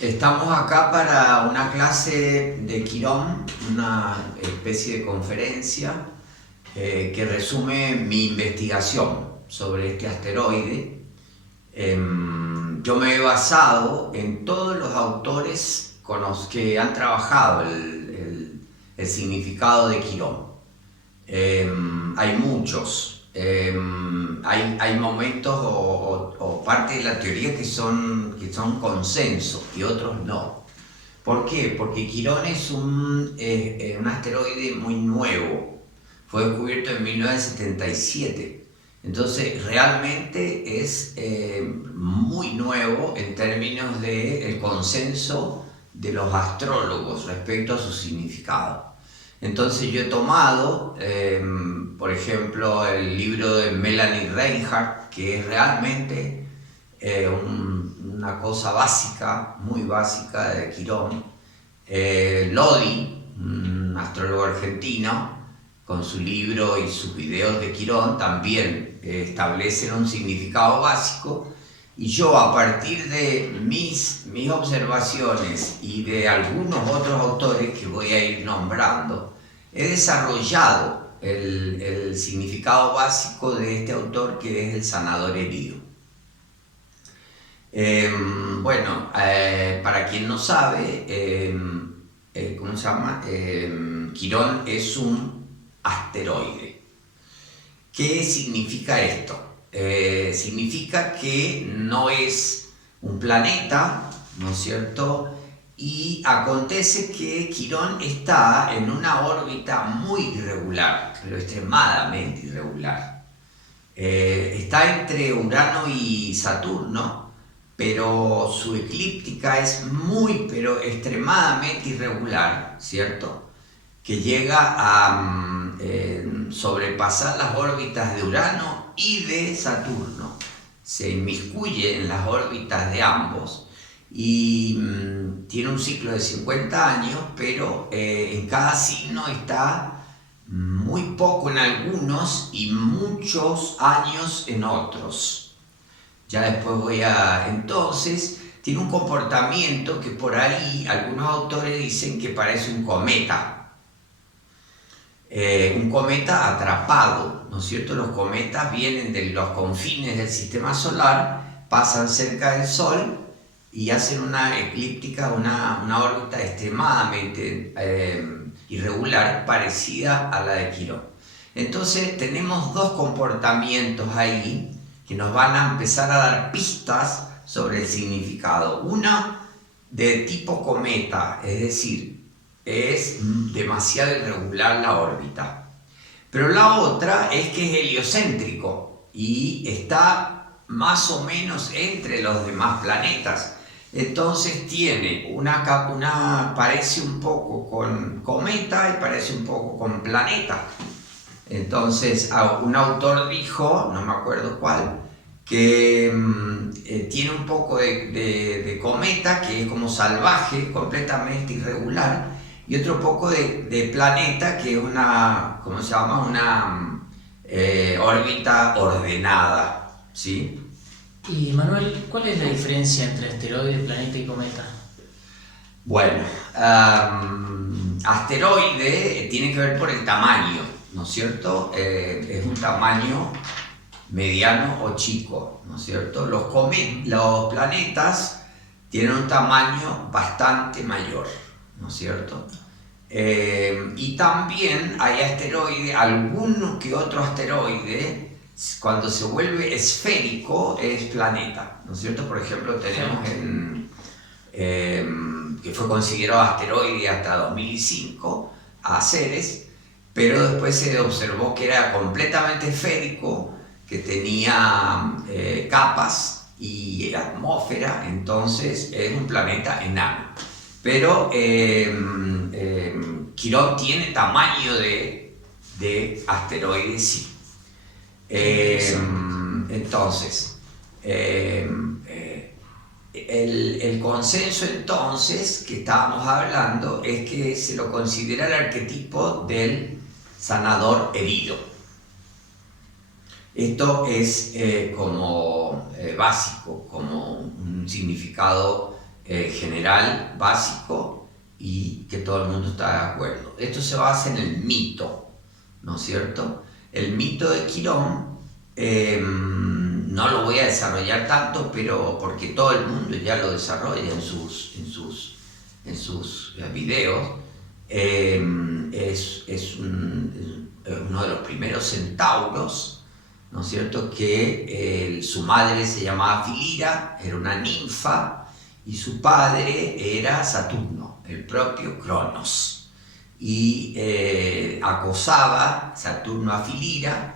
Estamos acá para una clase de Quirón, una especie de conferencia que resume mi investigación sobre este asteroide. Yo me he basado en todos los autores con los que han trabajado el significado de Quirón. Hay muchos. Hay momentos o parte de la teoría que son consenso y otros no. ¿Por qué? Porque Quirón es un asteroide muy nuevo. Fue descubierto en 1977. Entonces realmente es muy nuevo en términos del consenso de los astrólogos respecto a su significado. Entonces yo he tomado, por ejemplo, el libro de Melanie Reinhardt, que es realmente una cosa básica, muy básica de Quirón. Lodi, un astrólogo argentino, con su libro y sus videos de Quirón, también establecen un significado básico. Y yo, a partir de mis observaciones y de algunos otros autores que voy a ir nombrando, he desarrollado el significado básico de este autor, que es el sanador herido. Para quien no sabe, ¿cómo se llama? Quirón es un asteroide. ¿Qué significa esto? Significa que no es un planeta, ¿no es cierto? Y acontece que Quirón está en una órbita muy irregular, pero extremadamente irregular. Está entre Urano y Saturno, pero su eclíptica es pero extremadamente irregular, ¿cierto? Que llega a sobrepasar las órbitas de Urano y de Saturno. Se inmiscuye en las órbitas de ambos y tiene un ciclo de 50 años, pero en cada signo está muy poco en algunos y muchos años en otros. Ya después Entonces, tiene un comportamiento que por ahí algunos autores dicen que parece un cometa. Un cometa atrapado, ¿no es cierto? Los cometas vienen de los confines del sistema solar, pasan cerca del Sol y hacen una eclíptica, una órbita extremadamente irregular, parecida a la de Quirón. Entonces tenemos dos comportamientos ahí que nos van a empezar a dar pistas sobre el significado. Una de tipo cometa, es decir, es demasiado irregular la órbita. Pero la otra es que es heliocéntrico y está más o menos entre los demás planetas. Entonces tiene parece un poco con cometa y parece un poco con planeta. Entonces un autor dijo, no me acuerdo cuál, que tiene un poco de cometa, que es como salvaje, completamente irregular, y otro poco de planeta, que es una órbita ordenada, ¿sí? Y Manuel, ¿cuál es la diferencia entre asteroide, planeta y cometa? Bueno, asteroide tiene que ver por el tamaño, ¿no es cierto? Es un tamaño mediano o chico, ¿no es cierto? Los planetas tienen un tamaño bastante mayor, ¿no es cierto? Y también hay asteroides, alguno que otro asteroide, cuando se vuelve esférico, es planeta, ¿no es cierto? Por ejemplo, tenemos que fue considerado asteroide hasta 2005, a Ceres, pero después se observó que era completamente esférico, que tenía capas y atmósfera, entonces es un planeta enano. Pero Quirón tiene tamaño de asteroide, sí. Entonces, el consenso entonces que estábamos hablando es que se lo considera el arquetipo del sanador herido. Esto es como básico, como un significado general, básico, y que todo el mundo está de acuerdo. Esto se basa en el mito, ¿no es cierto? El mito de Quirón, no lo voy a desarrollar tanto, pero porque todo el mundo ya lo desarrolla en sus videos. Es uno de los primeros centauros, ¿no es cierto? Que su madre se llamaba Filira, era una ninfa, y su padre era Saturno, el propio Cronos. Y acosaba Saturno a Filira,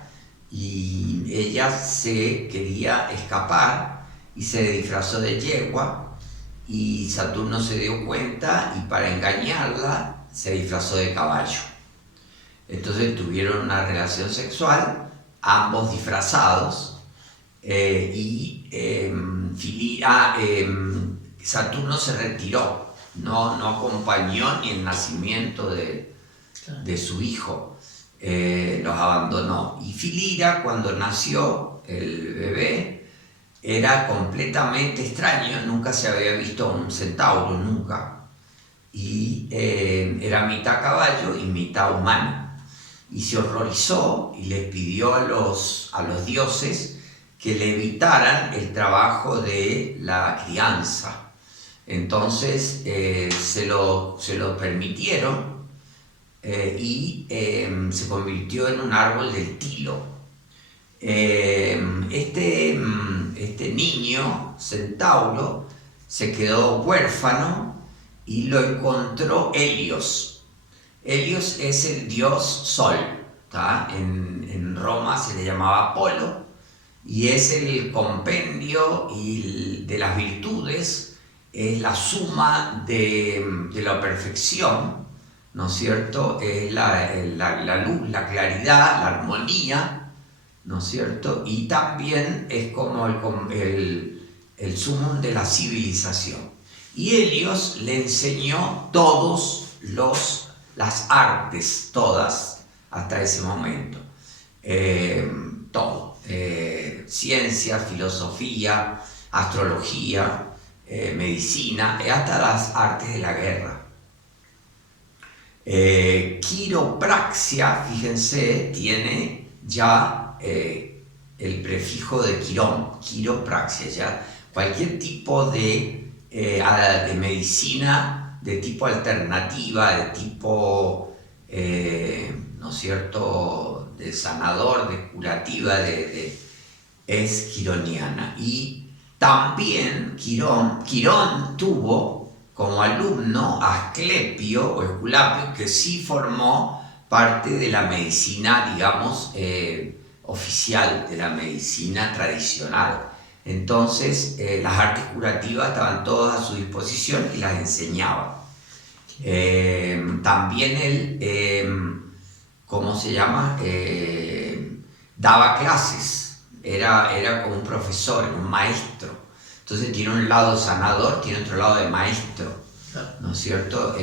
y ella se quería escapar y se disfrazó de yegua, y Saturno se dio cuenta y para engañarla se disfrazó de caballo. Entonces tuvieron una relación sexual, ambos disfrazados, y Saturno se retiró, no acompañó ni el nacimiento de su hijo, los abandonó. Y Filira, cuando nació el bebé, era completamente extraño, nunca se había visto un centauro, nunca. Y era mitad caballo y mitad humano. Y se horrorizó y les pidió a los dioses que le evitaran el trabajo de la crianza. Entonces se lo permitieron, y se convirtió en un árbol del tilo. Este niño centauro se quedó huérfano y lo encontró Helios. Helios es el dios Sol, ¿tá? En Roma se le llamaba Apolo, y es el compendio de las virtudes, es la suma de la perfección, ¿no es cierto? Es la luz, la claridad, la armonía, ¿no es cierto? Y también es como el sumum de la civilización. Y Helios le enseñó las artes, todas, hasta ese momento. Todo. Ciencia, filosofía, astrología, medicina, hasta las artes de la guerra. Quiropraxia, fíjense, tiene ya el prefijo de quirón, quiropraxia, ya cualquier tipo de medicina de tipo alternativa, de tipo, ¿no es cierto?, de sanador, de curativa, es quironiana. Y también Quirón tuvo como alumno a Asclepio o Esculapio, que sí formó parte de la medicina, digamos, oficial, de la medicina tradicional. Entonces las artes curativas estaban todas a su disposición y las enseñaba. También él, ¿cómo se llama? Daba clases, era como un profesor, un maestro. Entonces tiene un lado sanador, tiene otro lado de maestro, ¿no es cierto?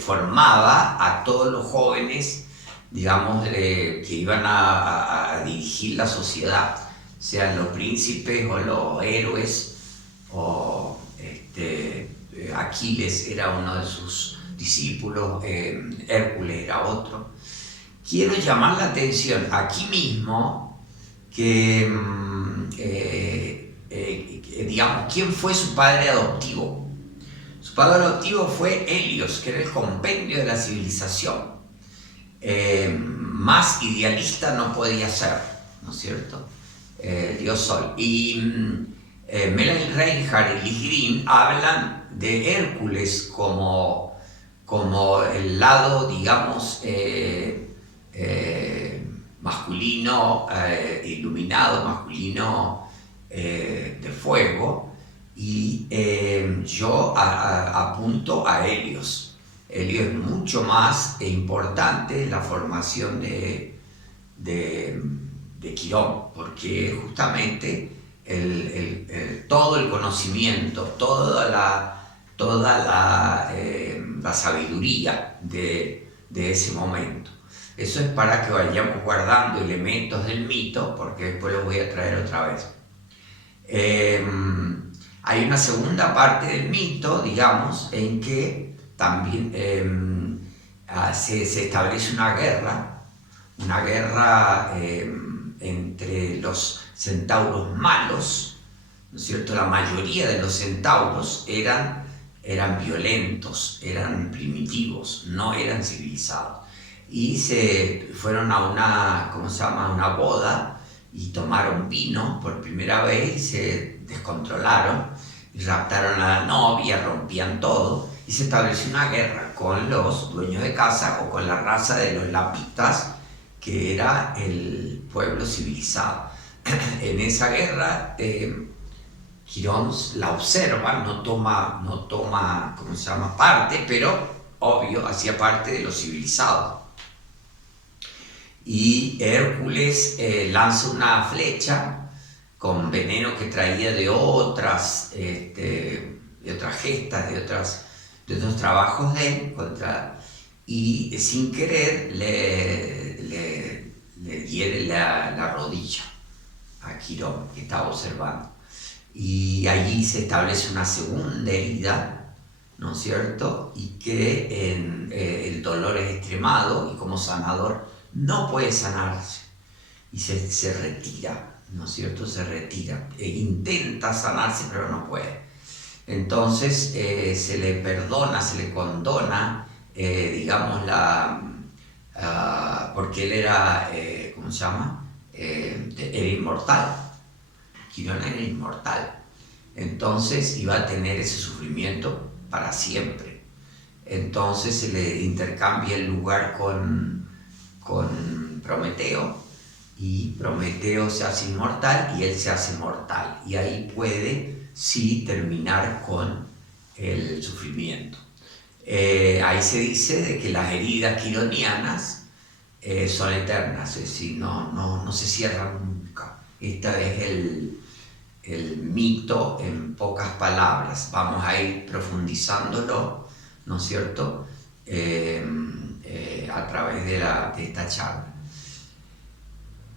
Formaba a todos los jóvenes, digamos, que iban a dirigir la sociedad, sean los príncipes o los héroes, o Aquiles era uno de sus discípulos, Hércules era otro. Quiero llamar la atención aquí mismo que, digamos, ¿quién fue su padre adoptivo? Su padre adoptivo fue Helios, que era el compendio de la civilización. Más idealista no podía ser, ¿no es cierto? Dios Sol. Y Melanie Reinhardt y Liz Green hablan de Hércules como el lado, digamos, masculino, iluminado, masculino, de fuego, y yo apunto a Helios. Helios es mucho más importante en la formación de Quirón, porque justamente todo el conocimiento, toda la sabiduría de ese momento. Eso es para que vayamos guardando elementos del mito, porque después los voy a traer otra vez. Hay una segunda parte del mito, digamos, en que también se establece una guerra entre los centauros malos, ¿no es cierto? La mayoría de los centauros eran violentos, eran primitivos, no eran civilizados. Y se fueron a una boda y tomaron vino por primera vez y se descontrolaron y raptaron a la novia, rompían todo y se estableció una guerra con los dueños de casa o con la raza de los lapitas, que era el pueblo civilizado. En esa guerra Quirón la observa, no toma parte, pero obvio hacía parte de los civilizados. Y Hércules lanza una flecha con veneno que traía de otras gestas, de otros trabajos de él, y sin querer le hiere la rodilla a Quirón, que estaba observando. Y allí se establece una segunda herida, ¿no es cierto? Y que el dolor es extremado y como sanador no puede sanarse y se retira, ¿no es cierto? Se retira, intenta sanarse pero no puede. Entonces se le perdona, se le condona, digamos, porque él era, era inmortal. Quirón era inmortal, entonces iba a tener ese sufrimiento para siempre. Entonces se le intercambia el lugar con Prometeo, y Prometeo se hace inmortal y él se hace mortal, y ahí puede sí terminar con el sufrimiento. Ahí se dice de que las heridas quironianas son eternas, es decir, no se cierran nunca. Esta es el mito en pocas palabras. Vamos a ir profundizándolo, ¿no es cierto?, a través de esta charla.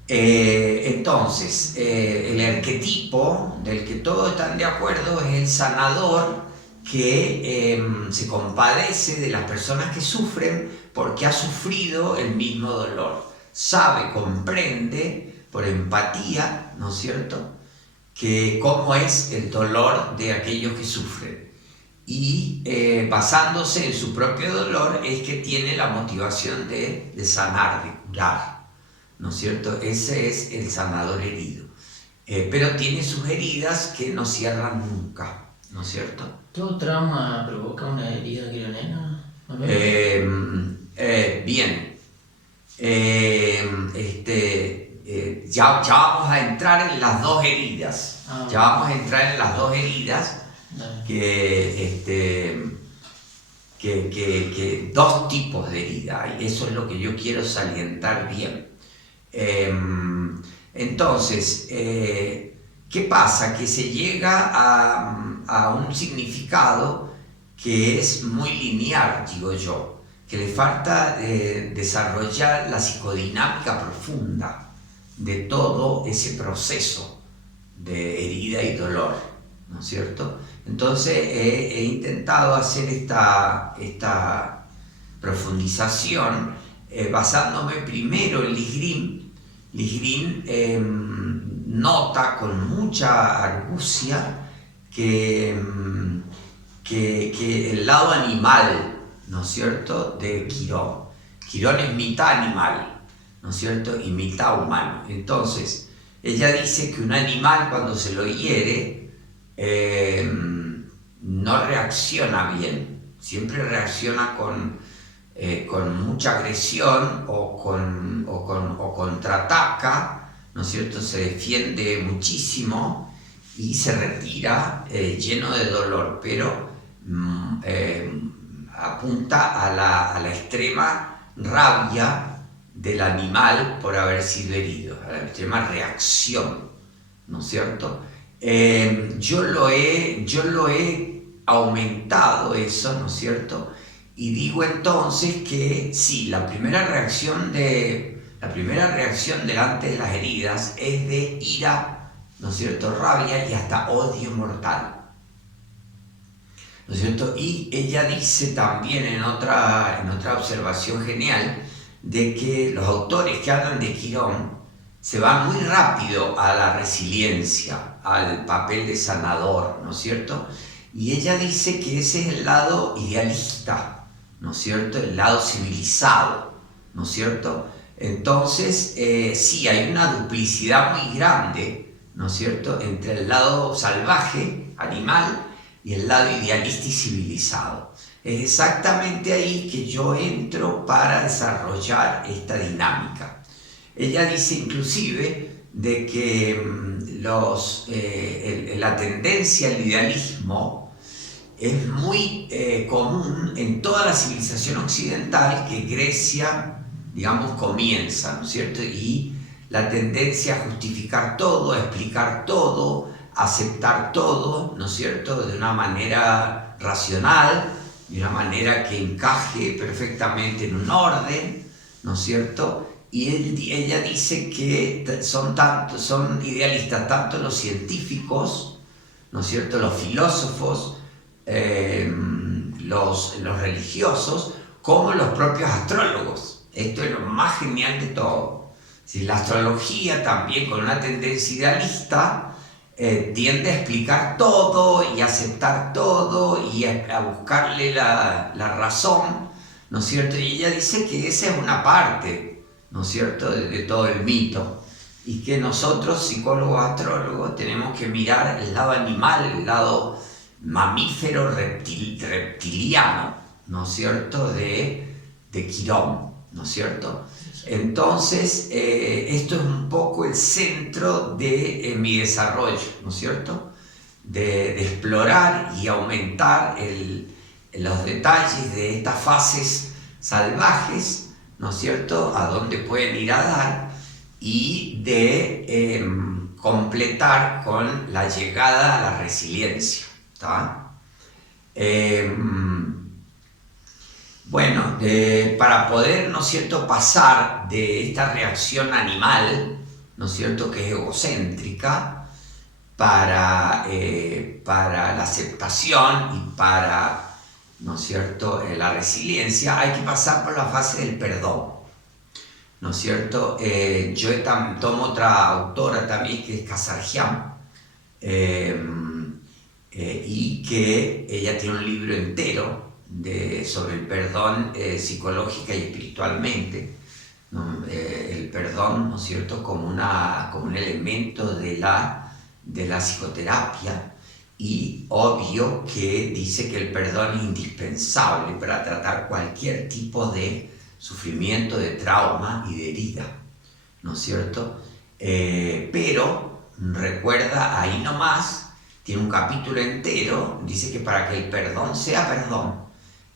Entonces, el arquetipo del que todos están de acuerdo es el sanador que se compadece de las personas que sufren porque ha sufrido el mismo dolor. Sabe, comprende por empatía, ¿no es cierto?, que cómo es el dolor de aquellos que sufren. Y basándose en su propio dolor es que tiene la motivación de sanar, de curar, ¿no es cierto? Ese es el sanador herido. Pero tiene sus heridas que no cierran nunca, ¿no es cierto? ¿Todo trauma provoca una herida quironiana? Bien. Ya vamos a entrar en las dos heridas. Ya vamos a entrar en las dos heridas que dos tipos de herida, y eso es lo que yo quiero salientar bien. Entonces, ¿qué pasa? Que se llega a un significado que es muy lineal, digo yo, que le falta desarrollar la psicodinámica profunda de todo ese proceso de herida y dolor, ¿no es cierto? Entonces he intentado hacer esta profundización basándome primero en Ligrin. Ligrin nota con mucha argucia que el lado animal, ¿no es cierto?, de Quirón. Quirón es mitad animal, ¿no es cierto?, y mitad humano. Entonces, ella dice que un animal cuando se lo hiere no reacciona bien, siempre reacciona con mucha agresión o contraataca, ¿no es cierto?, se defiende muchísimo y se retira lleno de dolor, pero apunta a la extrema rabia del animal por haber sido herido, a la extrema reacción, ¿no es cierto? Yo lo he aumentado eso, ¿no es cierto? Y digo entonces que sí, la primera reacción delante de las heridas es de ira, ¿no es cierto?, rabia y hasta odio mortal. ¿no es cierto? Y ella dice también en otra observación genial de que los autores que hablan de Quirón se van muy rápido a la resiliencia, al papel de sanador, ¿no es cierto? Y ella dice que ese es el lado idealista, ¿no es cierto? El lado civilizado, ¿no es cierto? Entonces, sí, hay una duplicidad muy grande, ¿no es cierto?, entre el lado salvaje, animal, y el lado idealista y civilizado. Es exactamente ahí que yo entro para desarrollar esta dinámica. Ella dice inclusive de que la tendencia al idealismo es muy común en toda la civilización occidental que Grecia, digamos, comienza, ¿no es cierto? Y la tendencia a justificar todo, a explicar todo, a aceptar todo, ¿no es cierto?, de una manera racional, de una manera que encaje perfectamente en un orden, ¿no es cierto? Y ella dice que son idealistas tanto los científicos, ¿no es cierto?, los filósofos, los religiosos, como los propios astrólogos. Esto es lo más genial de todo. Si la astrología también, con una tendencia idealista, tiende a explicar todo y a aceptar todo y a buscarle la razón, ¿no es cierto? Y ella dice que esa es una parte, ¿no es cierto?, de todo el mito, y que nosotros, psicólogos, astrólogos, tenemos que mirar el lado animal, el lado mamífero reptiliano, ¿no es cierto?, de Quirón, ¿no es cierto? Entonces, esto es un poco el centro de mi desarrollo, ¿no es cierto?, de explorar y aumentar los detalles de estas fases salvajes, ¿no es cierto?, a dónde pueden ir a dar, y de completar con la llegada a la resiliencia, ¿tá? Bueno, para poder, ¿no es cierto?, pasar de esta reacción animal, ¿no es cierto?, que es egocéntrica, para la aceptación y para, ¿no es cierto?, la resiliencia, hay que pasar por la fase del perdón, ¿no es cierto? Yo tomo otra autora también, que es Casarjian, y que ella tiene un libro entero sobre el perdón psicológica y espiritualmente, ¿no? El perdón, ¿no es cierto?, como un elemento de la psicoterapia, y obvio que dice que el perdón es indispensable para tratar cualquier tipo de sufrimiento, de trauma y de herida, ¿no es cierto? Pero recuerda, ahí nomás, tiene un capítulo entero, dice que para que el perdón sea perdón,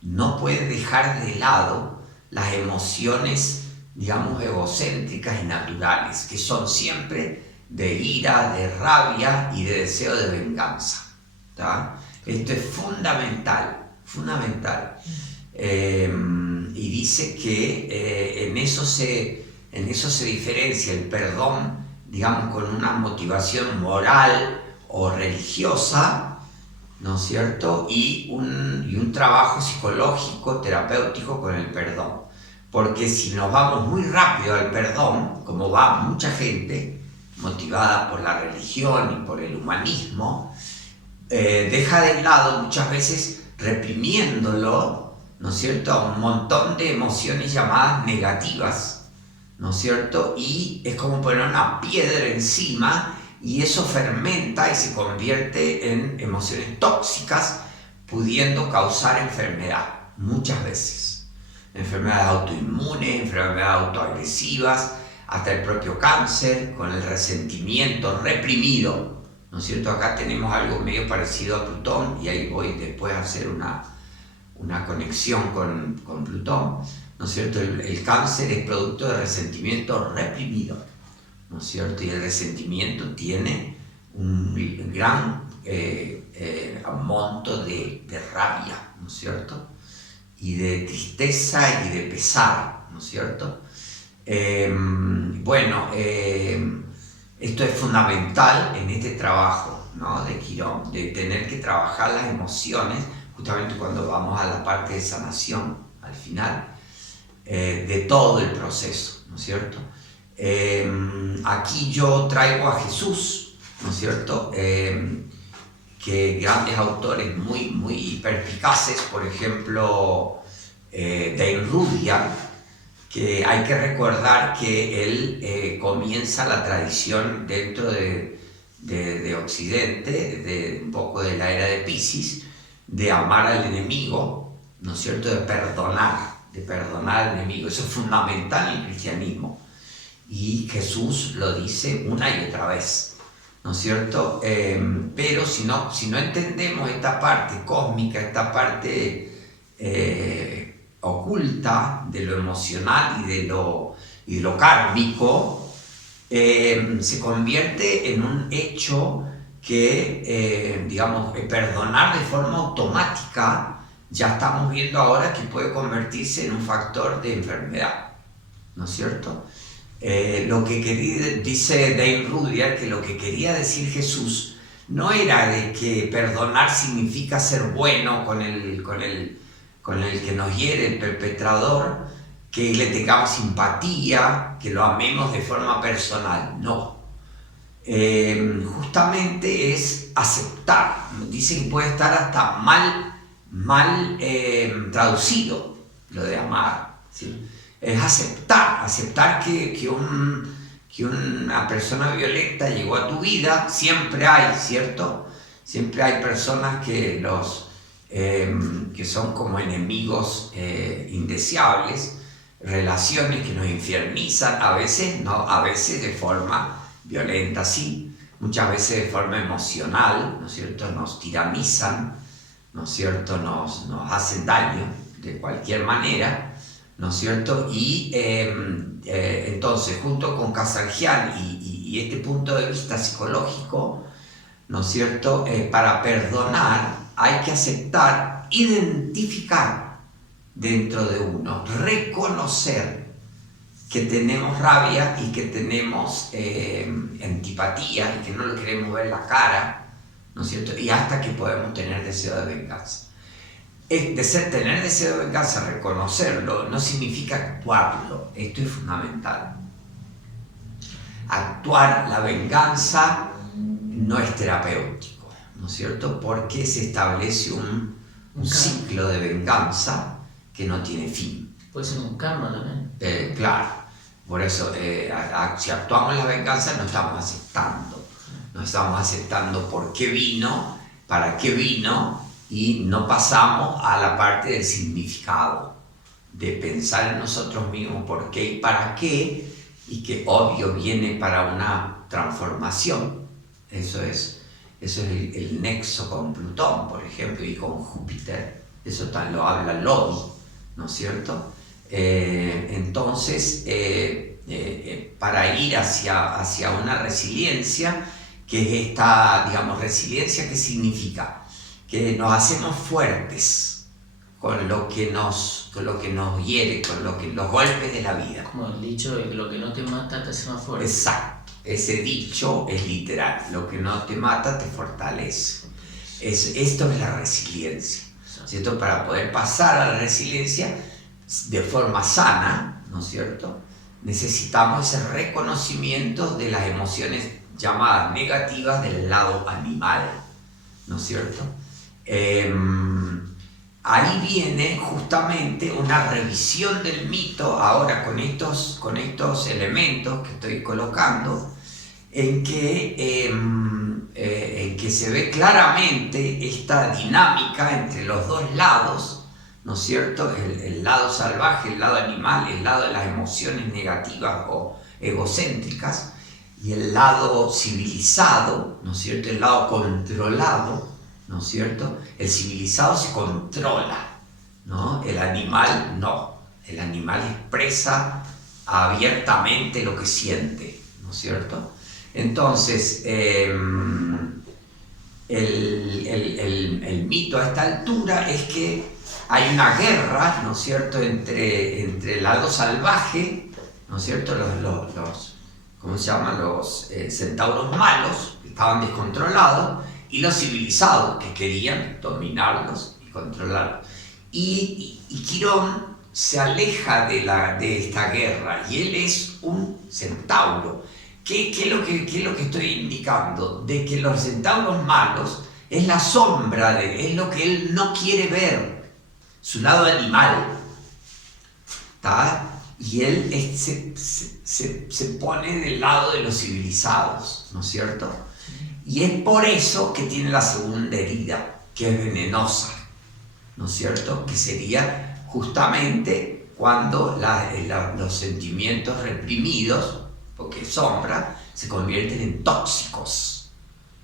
no puede dejar de lado las emociones, digamos, egocéntricas y naturales, que son siempre de ira, de rabia y de deseo de venganza, ¿tá? Esto es fundamental, fundamental. Y dice que en eso se diferencia el perdón, digamos, con una motivación moral o religiosa, ¿no es cierto?, y un trabajo psicológico, terapéutico con el perdón. Porque si nos vamos muy rápido al perdón, como va mucha gente, motivada por la religión y por el humanismo, deja de lado muchas veces, reprimiéndolo, ¿no es cierto?, a un montón de emociones llamadas negativas, ¿no es cierto?, y es como poner una piedra encima, y eso fermenta y se convierte en emociones tóxicas, pudiendo causar enfermedad, muchas veces. Enfermedades autoinmunes, enfermedades autoagresivas, hasta el propio cáncer, con el resentimiento reprimido, ¿no es cierto? Acá tenemos algo medio parecido a Plutón, y ahí voy después a hacer una conexión con Plutón, ¿no es cierto? El cáncer es producto de resentimiento reprimido, ¿no es cierto? Y el resentimiento tiene un gran monto de rabia, ¿no es cierto?, y de tristeza y de pesar, ¿no es cierto? Bueno, esto es fundamental en este trabajo, ¿no?, de Quirón, de tener que trabajar las emociones, justamente cuando vamos a la parte de sanación, al final, de todo el proceso, ¿no es cierto? Aquí yo traigo a Jesús, ¿no es cierto? Que grandes autores muy perspicaces, por ejemplo, Dane Rudyard, que hay que recordar que él comienza la tradición dentro de Occidente, de un poco de la era de Piscis, de amar al enemigo, ¿no es cierto?, de perdonar al enemigo. Eso es fundamental en el cristianismo. Y Jesús lo dice una y otra vez, ¿no es cierto? Pero si no entendemos esta parte cósmica, esta parte oculta de lo emocional y de lo kármico, se convierte en un hecho que, perdonar de forma automática, ya estamos viendo ahora que puede convertirse en un factor de enfermedad, ¿no es cierto? Dice Dane Rudyard que lo que quería decir Jesús no era de que perdonar significa ser bueno con el que nos hiere, el perpetrador, que le tengamos simpatía, que lo amemos de forma personal. No. Justamente es aceptar. Dice que puede estar hasta mal traducido lo de amar, ¿sí? Es aceptar que una persona violenta llegó a tu vida. Siempre hay, ¿cierto? Siempre hay personas que son como enemigos indeseables, relaciones que nos infiernizan, a veces de forma violenta, sí, muchas veces de forma emocional, ¿no es cierto? Nos tiranizan, ¿no es cierto? Nos hacen daño de cualquier manera, ¿no es cierto? Y entonces, junto con Kazanjian y este punto de vista psicológico, ¿no es cierto? Para perdonar hay que aceptar, identificar dentro de uno, reconocer que tenemos rabia y que tenemos antipatía y que no le queremos ver la cara, ¿no es cierto? Y hasta que podemos tener deseo de venganza. Tener deseo de venganza, reconocerlo, no significa actuarlo. Esto es fundamental. Actuar la venganza no es terapéutico, ¿no es cierto? Porque se establece un ciclo de venganza que no tiene fin. Puede ser un karma también. Claro, por eso si actuamos la venganza no estamos aceptando por qué vino, para qué vino, y no pasamos a la parte del significado, de pensar en nosotros mismos por qué y para qué, y que obvio viene para una transformación. Eso es el nexo con Plutón, por ejemplo, y con Júpiter. Eso también lo habla Lodi, ¿no es cierto? Entonces, para ir hacia una resiliencia, que es esta, resiliencia, ¿qué significa? Que nos hacemos fuertes con lo que nos hiere, con los golpes de la vida. Como el dicho de lo que no te mata te hace más fuerte. Exacto, ese dicho es literal, lo que no te mata te fortalece. Esto es la resiliencia, ¿cierto? Para poder pasar a la resiliencia de forma sana, ¿no es cierto? Necesitamos ese reconocimiento de las emociones llamadas negativas del lado animal, ¿no es cierto? Ahí viene justamente una revisión del mito, ahora con estos elementos que estoy colocando, en que se ve claramente esta dinámica entre los dos lados, ¿no es cierto? El lado salvaje, el lado animal, el lado de las emociones negativas o egocéntricas, y el lado civilizado, ¿no es cierto? El lado controlado, ¿no es cierto? El civilizado se controla, ¿no? El animal no. El animal expresa abiertamente lo que siente, ¿no es cierto? Entonces, el mito a esta altura es que hay una guerra, ¿no es cierto?, entre el lado salvaje, ¿no es cierto?, ¿cómo se llaman? Los centauros malos, que estaban descontrolados, y los civilizados, que querían dominarlos y controlarlos. Y Quirón se aleja de esta guerra y él es un centauro. ¿Qué es lo que estoy indicando? De que los centauros malos es la sombra es lo que él no quiere ver, su lado animal. ¿Tá? Y él se pone del lado de los civilizados, ¿no es cierto? Y es por eso que tiene la segunda herida, que es venenosa, ¿no es cierto? Que sería justamente cuando los sentimientos reprimidos, porque es sombra, se convierten en tóxicos,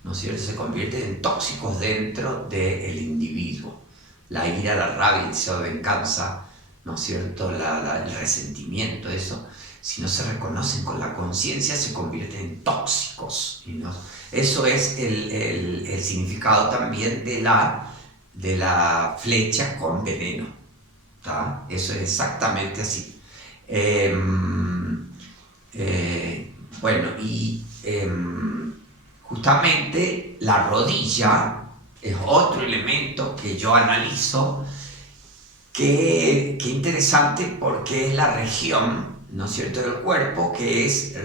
¿no es cierto? Se convierten en tóxicos dentro del individuo. La ira, la rabia, el deseo de venganza, ¿no es cierto? El resentimiento, eso, si no se reconocen con la conciencia, se convierten en tóxicos. Eso es el significado también de la flecha con veneno. ¿Tá? Eso es exactamente así. Justamente la rodilla es otro elemento que yo analizo. Qué interesante, porque es la región, ¿no es cierto?, del cuerpo que es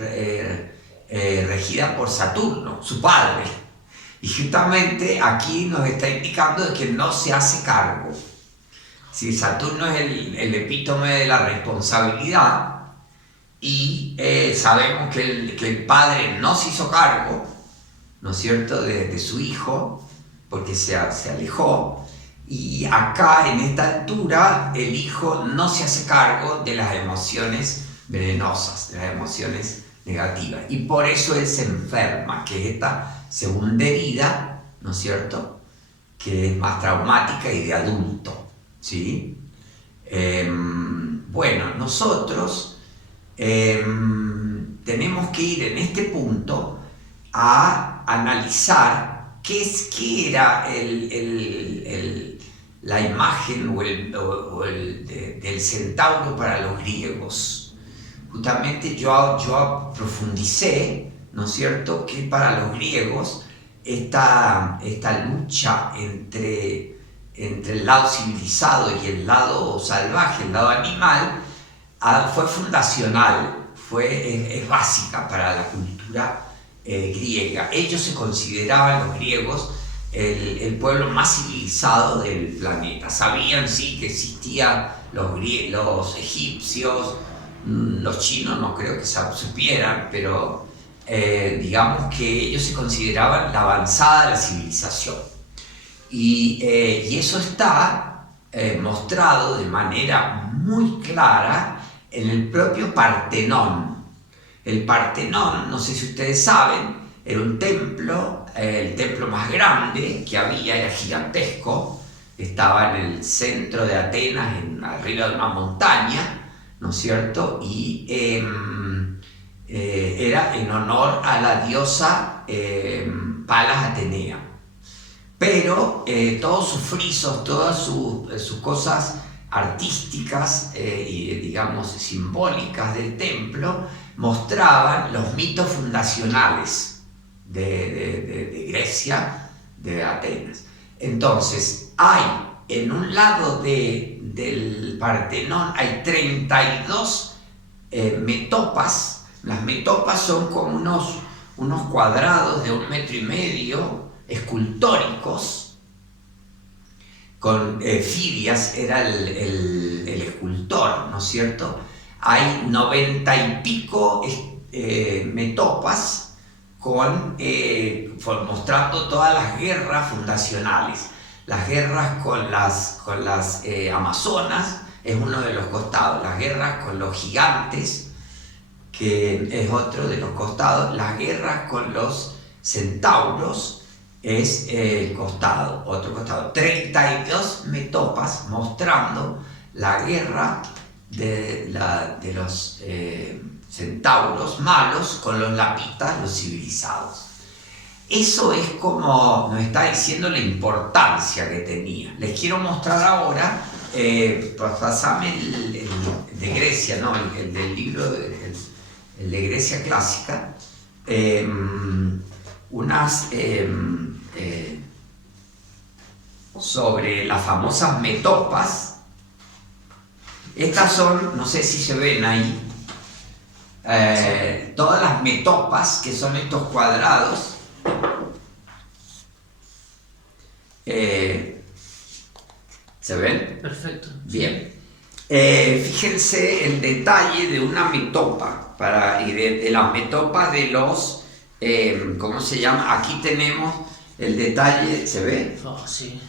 regida por Saturno, su padre. Y justamente aquí nos está indicando de que no se hace cargo. Si Saturno es el epítome de la responsabilidad, y sabemos que el padre no se hizo cargo, ¿no es cierto?, de su hijo, porque se alejó. Y acá, en esta altura, el hijo no se hace cargo de las emociones venenosas, de las emociones negativas. Y por eso él se enferma, que es esta segunda herida, ¿no es cierto?, que es más traumática y de adulto, ¿sí? Bueno, nosotros tenemos que ir en este punto a analizar qué era la imagen del centauro para los griegos. Justamente yo profundicé, ¿no es cierto?, que para los griegos esta lucha entre el lado civilizado y el lado salvaje, el lado animal, fue fundacional, es básica para la cultura griega. Ellos se consideraban, los griegos, el pueblo más civilizado del planeta. Sabían, sí, que existían los egipcios, los chinos no creo que supieran, pero digamos que ellos se consideraban la avanzada de la civilización. Y eso está mostrado de manera muy clara en el propio Partenón. El Partenón, no sé si ustedes saben, era un templo, el templo más grande que había, era gigantesco, estaba en el centro de Atenas, arriba de una montaña, ¿no es cierto? Y era en honor a la diosa Palas Atenea. Pero todos sus frisos, todas sus cosas artísticas y, digamos, simbólicas del templo mostraban los mitos fundacionales de Grecia, de Atenas. Entonces, en un lado del Partenón hay 32 metopas. Las metopas son como unos cuadrados de 1,5 metros, escultóricos, con Fidias era el escultor, ¿no es cierto? Hay 90 y pico metopas mostrando todas las guerras fundacionales. Las guerras con las amazonas es uno de los costados, las guerras con los gigantes, que es otro de los costados, las guerras con los centauros es el costado, otro costado. 32 metopas mostrando la guerra de los centauros malos con los lapitas, los civilizados. Eso es como nos está diciendo la importancia que tenía. Les quiero mostrar ahora, pasame el de Grecia, ¿no? el del libro, el de Grecia clásica, sobre las famosas metopas. Estas son, no sé si se ven ahí, todas las metopas, que son estos cuadrados. ¿Se ven? Perfecto. Bien. Fíjense el detalle de una metopa y de las metopas de los, ¿cómo se llama? Aquí tenemos el detalle, ¿se ve? Oh, sí.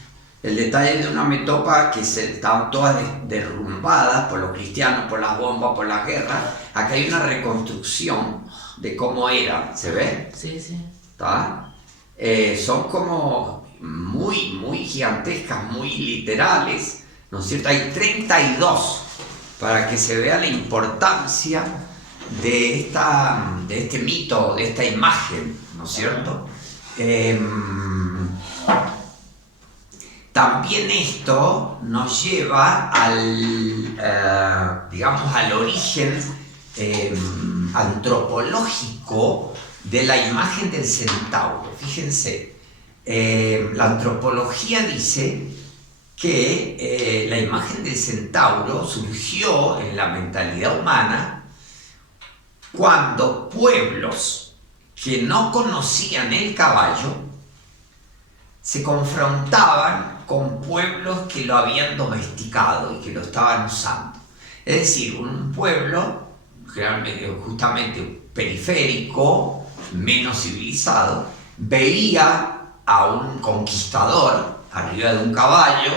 El detalle de una metopa que están todas derrumbadas por los cristianos, por las bombas, por las guerras. Acá hay una reconstrucción de cómo era, ¿se ve? Sí, sí. ¿Está? Son como muy gigantescas, muy literales, ¿no es cierto? Hay 32 para que se vea la importancia de este mito, de esta imagen, ¿no es cierto? También esto nos lleva digamos, al origen antropológico de la imagen del centauro. Fíjense, la antropología dice que la imagen del centauro surgió en la mentalidad humana cuando pueblos que no conocían el caballo se confrontaban con pueblos que lo habían domesticado y que lo estaban usando. Es decir, un pueblo justamente periférico, menos civilizado, veía a un conquistador arriba de un caballo,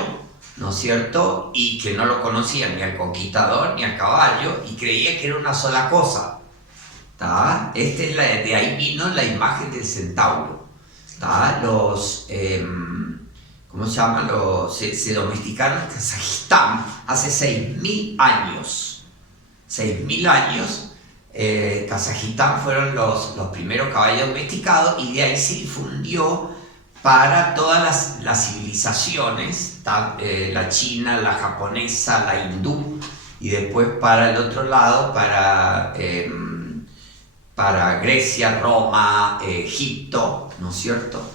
¿no es cierto? Y que no lo conocía ni al conquistador ni al caballo y creía que era una sola cosa. ¿Tá? De ahí vino la imagen del centauro. ¿Tá? ¿Cómo se llama? Se domesticaron en Kazajistán hace 6.000 años. 6.000 años. Kazajistán fueron los primeros caballos domesticados y de ahí se difundió para todas las civilizaciones, la china, la japonesa, la hindú, y después para el otro lado, para Grecia, Roma, Egipto, ¿no es cierto?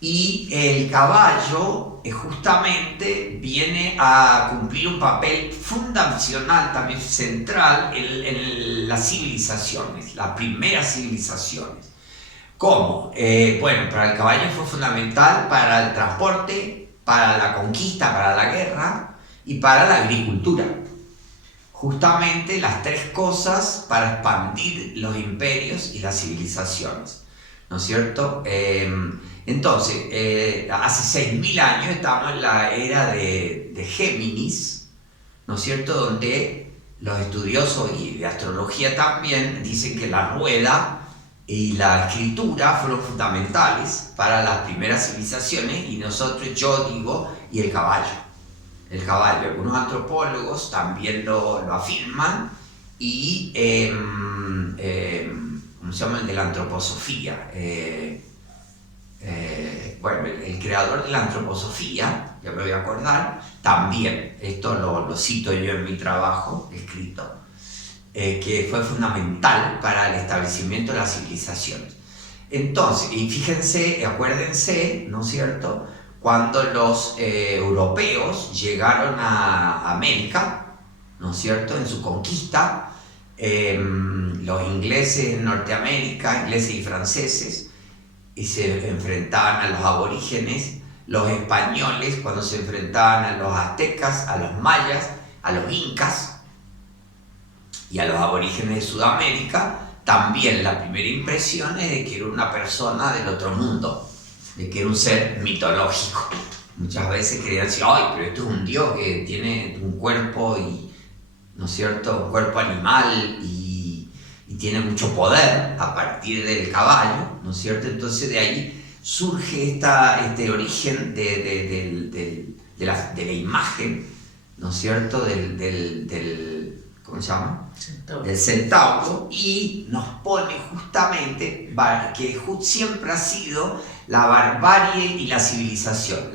Y el caballo justamente viene a cumplir un papel fundacional, también central, en las civilizaciones, las primeras civilizaciones. ¿Cómo? Bueno, para el caballo fue fundamental para el transporte, para la conquista, para la guerra y para la agricultura. Justamente las tres cosas para expandir los imperios y las civilizaciones, ¿no es cierto? Entonces, hace 6.000 años estamos en la era de Géminis, ¿no es cierto? Donde los estudiosos y de astrología también dicen que la rueda y la escritura fueron fundamentales para las primeras civilizaciones, y yo digo, y el caballo. El caballo, algunos antropólogos también lo afirman, y ¿cómo se llama? El de la antroposofía. Bueno, el creador de la antroposofía, ya me voy a acordar, también, esto lo cito yo en mi trabajo escrito, que fue fundamental para el establecimiento de las civilizaciones. Entonces, y fíjense, acuérdense, ¿no es cierto?, cuando los europeos llegaron a América, ¿no es cierto?, en su conquista, los ingleses en Norteamérica, ingleses y franceses, y se enfrentaban a los aborígenes, los españoles cuando se enfrentaban a los aztecas, a los mayas, a los incas y a los aborígenes de Sudamérica. También la primera impresión es de que era una persona del otro mundo, de que era un ser mitológico. Muchas veces querían decir, ay, pero esto es un dios que tiene un cuerpo, ¿no es cierto?, un cuerpo animal y tiene mucho poder a partir del caballo, ¿no es cierto? Entonces de ahí surge este origen de la imagen, ¿no es cierto?, ¿cómo se llama? Centauro. Del centauro, y nos pone justamente que siempre ha sido la barbarie y la civilización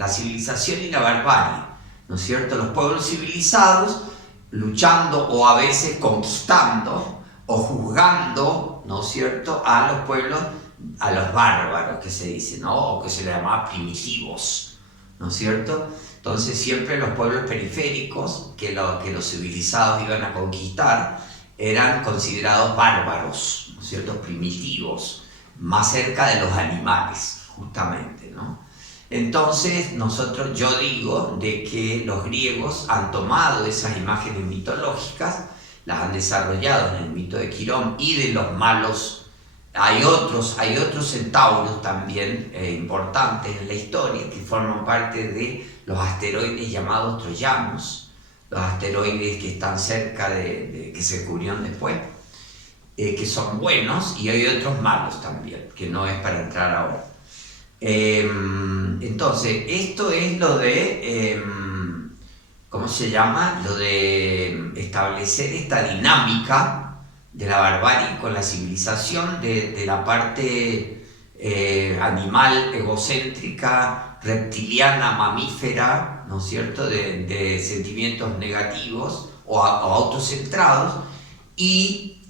y la barbarie, ¿no es cierto? Los pueblos civilizados luchando o a veces conquistando o juzgando, ¿no es cierto?, a los pueblos, a los bárbaros que se dice, ¿no?, o que se les llamaba primitivos, ¿no es cierto? Entonces siempre los pueblos periféricos que los civilizados iban a conquistar eran considerados bárbaros, ¿no es cierto? Primitivos, más cerca de los animales, justamente, ¿no? Entonces yo digo de que los griegos han tomado esas imágenes mitológicas, las han desarrollado en el mito de Quirón y de los malos. Hay otros centauros también importantes en la historia que forman parte de los asteroides llamados troyanos, los asteroides que están cerca que se descubrieron después, que son buenos, y hay otros malos también, que no es para entrar ahora. Entonces, esto es lo de, ¿cómo se llama? Lo de establecer esta dinámica de la barbarie con la civilización, de la parte animal, egocéntrica, reptiliana, mamífera, ¿no es cierto?, de sentimientos negativos o autocentrados, y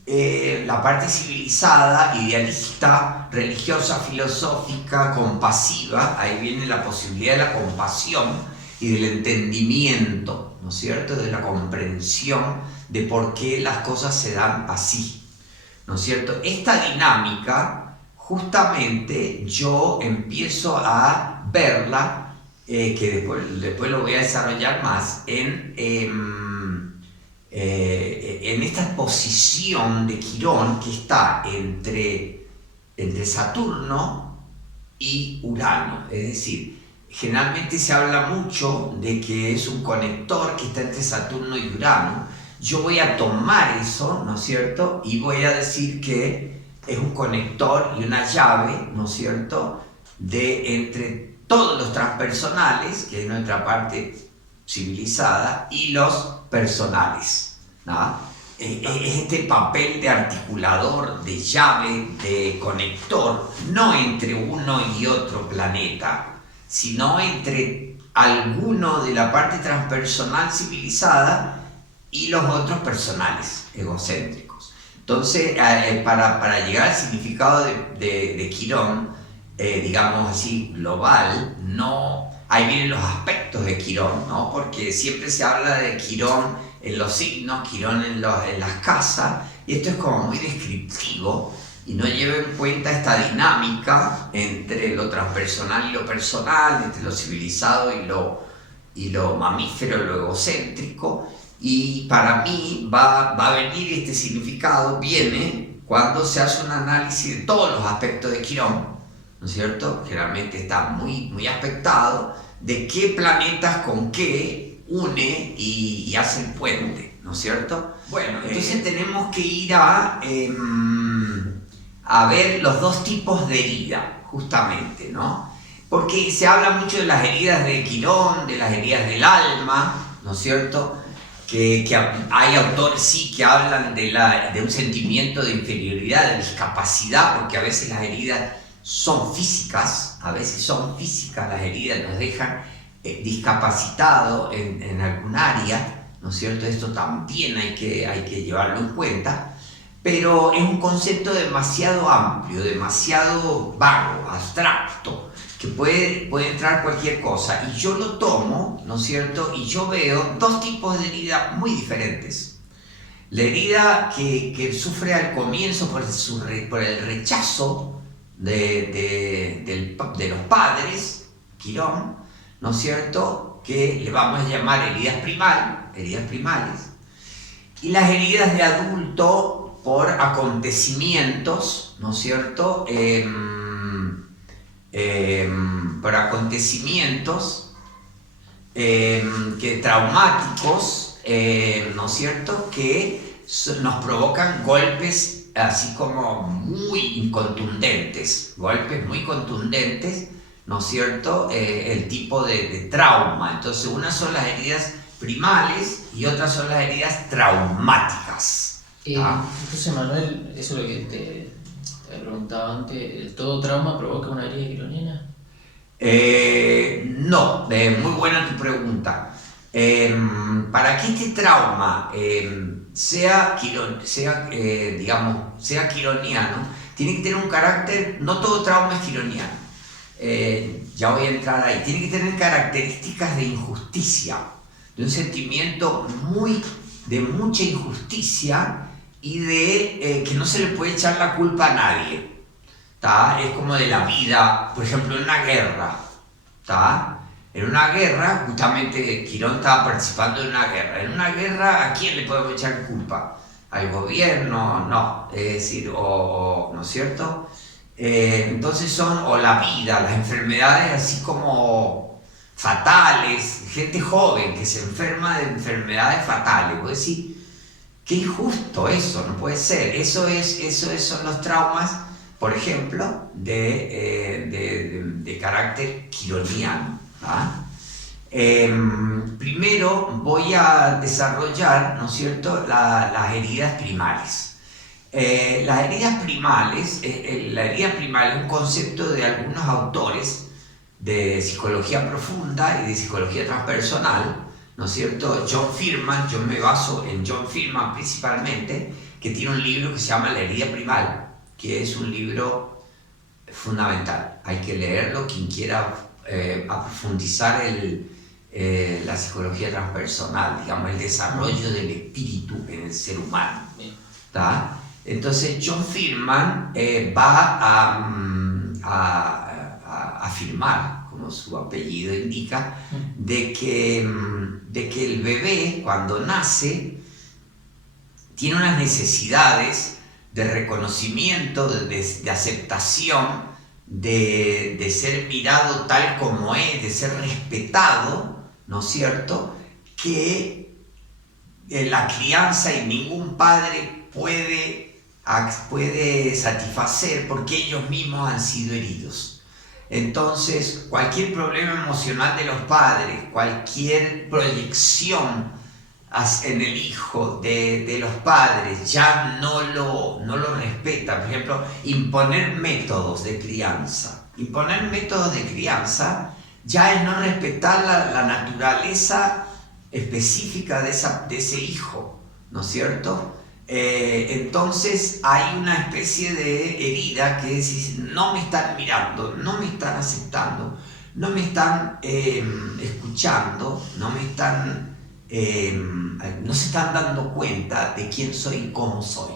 la parte civilizada, idealista, religiosa, filosófica, compasiva. Ahí viene la posibilidad de la compasión y del entendimiento, ¿no es cierto?, de la comprensión de por qué las cosas se dan así, ¿no es cierto? Esta dinámica, justamente, yo empiezo a verla, que después lo voy a desarrollar más, en esta posición de Quirón que está entre Saturno y Urano. Es decir, generalmente se habla mucho de que es un conector que está entre Saturno y Urano. Yo voy a tomar eso, ¿no es cierto?, y voy a decir que es un conector y una llave, ¿no es cierto?, entre todos los transpersonales, que es nuestra parte civilizada, y los personales, ¿no? Es este papel de articulador, de llave, de conector, no entre uno y otro planeta, sino entre alguno de la parte transpersonal civilizada y los otros personales, egocéntricos. Entonces, para llegar al significado de Quirón, digamos así, global, ahí vienen los aspectos de Quirón, ¿no? Porque siempre se habla de Quirón en los signos, Quirón en las casas, y esto es como muy descriptivo, y no lleva en cuenta esta dinámica entre lo transpersonal y lo personal, entre lo civilizado y lo mamífero, lo egocéntrico. Y para mí va a venir este significado, viene cuando se hace un análisis de todos los aspectos de Quirón, ¿no es cierto? Generalmente está muy, muy aspectado de qué planetas con qué une y hace el puente, ¿no es cierto? Bueno, entonces tenemos que ir a ver los dos tipos de herida, justamente, ¿no? Porque se habla mucho de las heridas de Quirón, de las heridas del alma, ¿no es cierto?, que hay autores sí que hablan de un sentimiento de inferioridad, de discapacidad, porque a veces las heridas son físicas, las heridas nos dejan discapacitados en algún área, ¿no es cierto? Esto también hay que llevarlo en cuenta, pero es un concepto demasiado amplio, demasiado vago, abstracto, que puede entrar cualquier cosa, y yo lo tomo, ¿no es cierto?, y yo veo dos tipos de heridas muy diferentes. La herida que sufre al comienzo por el rechazo de los padres, Quirón, ¿no es cierto?, que le vamos a llamar heridas primales, y las heridas de adulto por acontecimientos, ¿no es cierto?, por acontecimientos traumáticos, ¿no es cierto?, que nos provocan golpes así como muy contundentes, ¿no es cierto?, el tipo de trauma. Entonces, unas son las heridas primales y otras son las heridas traumáticas. Entonces, Manuel, eso es lo que te preguntaba antes, ¿todo trauma provoca una herida quironiana? No, muy buena tu pregunta. Para que este trauma sea quironiano, tiene que tener un carácter. No todo trauma es quironiano. ya voy a entrar ahí, tiene que tener características de injusticia, de un sentimiento de mucha injusticia y de que no se le puede echar la culpa a nadie. ¿Tá? Es como de la vida, por ejemplo, en una guerra. ¿Tá? En una guerra, justamente Quirón estaba participando en una guerra. En una guerra, ¿a quién le podemos echar culpa? ¿Al gobierno? No. Es decir, ¿no es cierto? Entonces son o la vida, las enfermedades así como fatales, gente joven que se enferma de enfermedades fatales. Vos decís, qué injusto eso, no puede ser. Eso son los traumas, por ejemplo, de carácter quironiano. Primero voy a desarrollar, ¿no es cierto?, las heridas primales. Las heridas primales, la herida primal es un concepto de algunos autores de psicología profunda y de psicología transpersonal, ¿no es cierto? John Fearman, yo me baso en John Fearman principalmente, que tiene un libro que se llama La herida primal, que es un libro fundamental. Hay que leerlo, quien quiera profundizar la psicología transpersonal, digamos, el desarrollo del espíritu en el ser humano. ¿Tá? Entonces John Fearman va a afirmar, como su apellido indica, de que el bebé cuando nace tiene unas necesidades de reconocimiento, de aceptación, de ser mirado tal como es, de ser respetado, ¿no es cierto?, que la crianza y ningún padre puede satisfacer porque ellos mismos han sido heridos. Entonces, cualquier problema emocional de los padres, cualquier proyección en el hijo de los padres ya no lo respeta. Por ejemplo, imponer métodos de crianza. Imponer métodos de crianza ya es no respetar la naturaleza específica de ese hijo, ¿no es cierto? Entonces hay una especie de herida que es, no me están mirando, no me están aceptando, no me están escuchando, no se están dando cuenta de quién soy y cómo soy.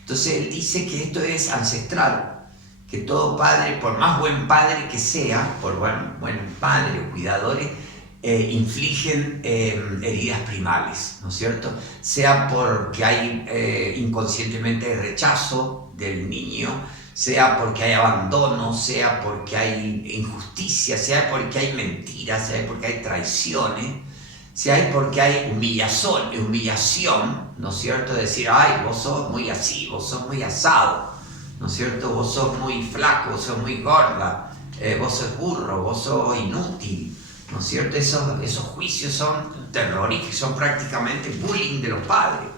Entonces él dice que esto es ancestral, que todo padre, por más buen padre que sea, por buen padre o cuidadores, infligen heridas primales, ¿no es cierto? Sea porque hay inconscientemente rechazo del niño, sea porque hay abandono, sea porque hay injusticia, sea porque hay mentiras, sea porque hay traiciones, sea porque hay humillación, ¿no es cierto? Decir, ay, vos sos muy así, vos sos muy asado, ¿no es cierto? Vos sos muy flaco, vos sos muy gorda, vos sos burro, vos sos inútil, ¿no es cierto? Esos juicios son terroríficos, son prácticamente bullying de los padres,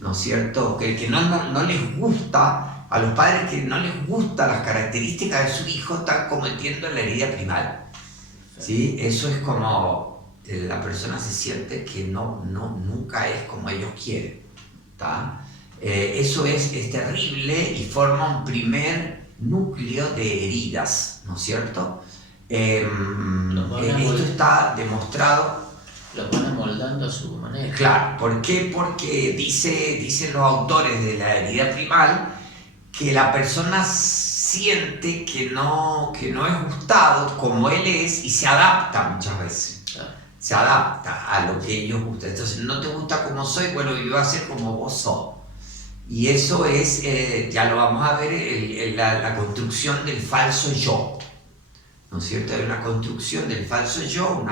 ¿no es cierto? Que no les gusta, a los padres que no les gustan las características de su hijo, están cometiendo la herida primal, ¿sí? Eso es como la persona se siente que nunca es como ellos quieren, ¿tá? Eso es terrible y forma un primer núcleo de heridas, ¿no es cierto? Esto está demostrado. Lo van amoldando a su manera. Claro, ¿por qué? Porque dicen los autores de la herida primal que la persona siente que no es gustado como él es y se adapta muchas veces. Claro. Se adapta a lo que ellos gustan. Entonces, no te gusta como soy, bueno, yo voy a ser como vos sos. Y eso es, ya lo vamos a ver, la construcción del falso yo. ¿No es cierto? Hay una construcción del falso yo,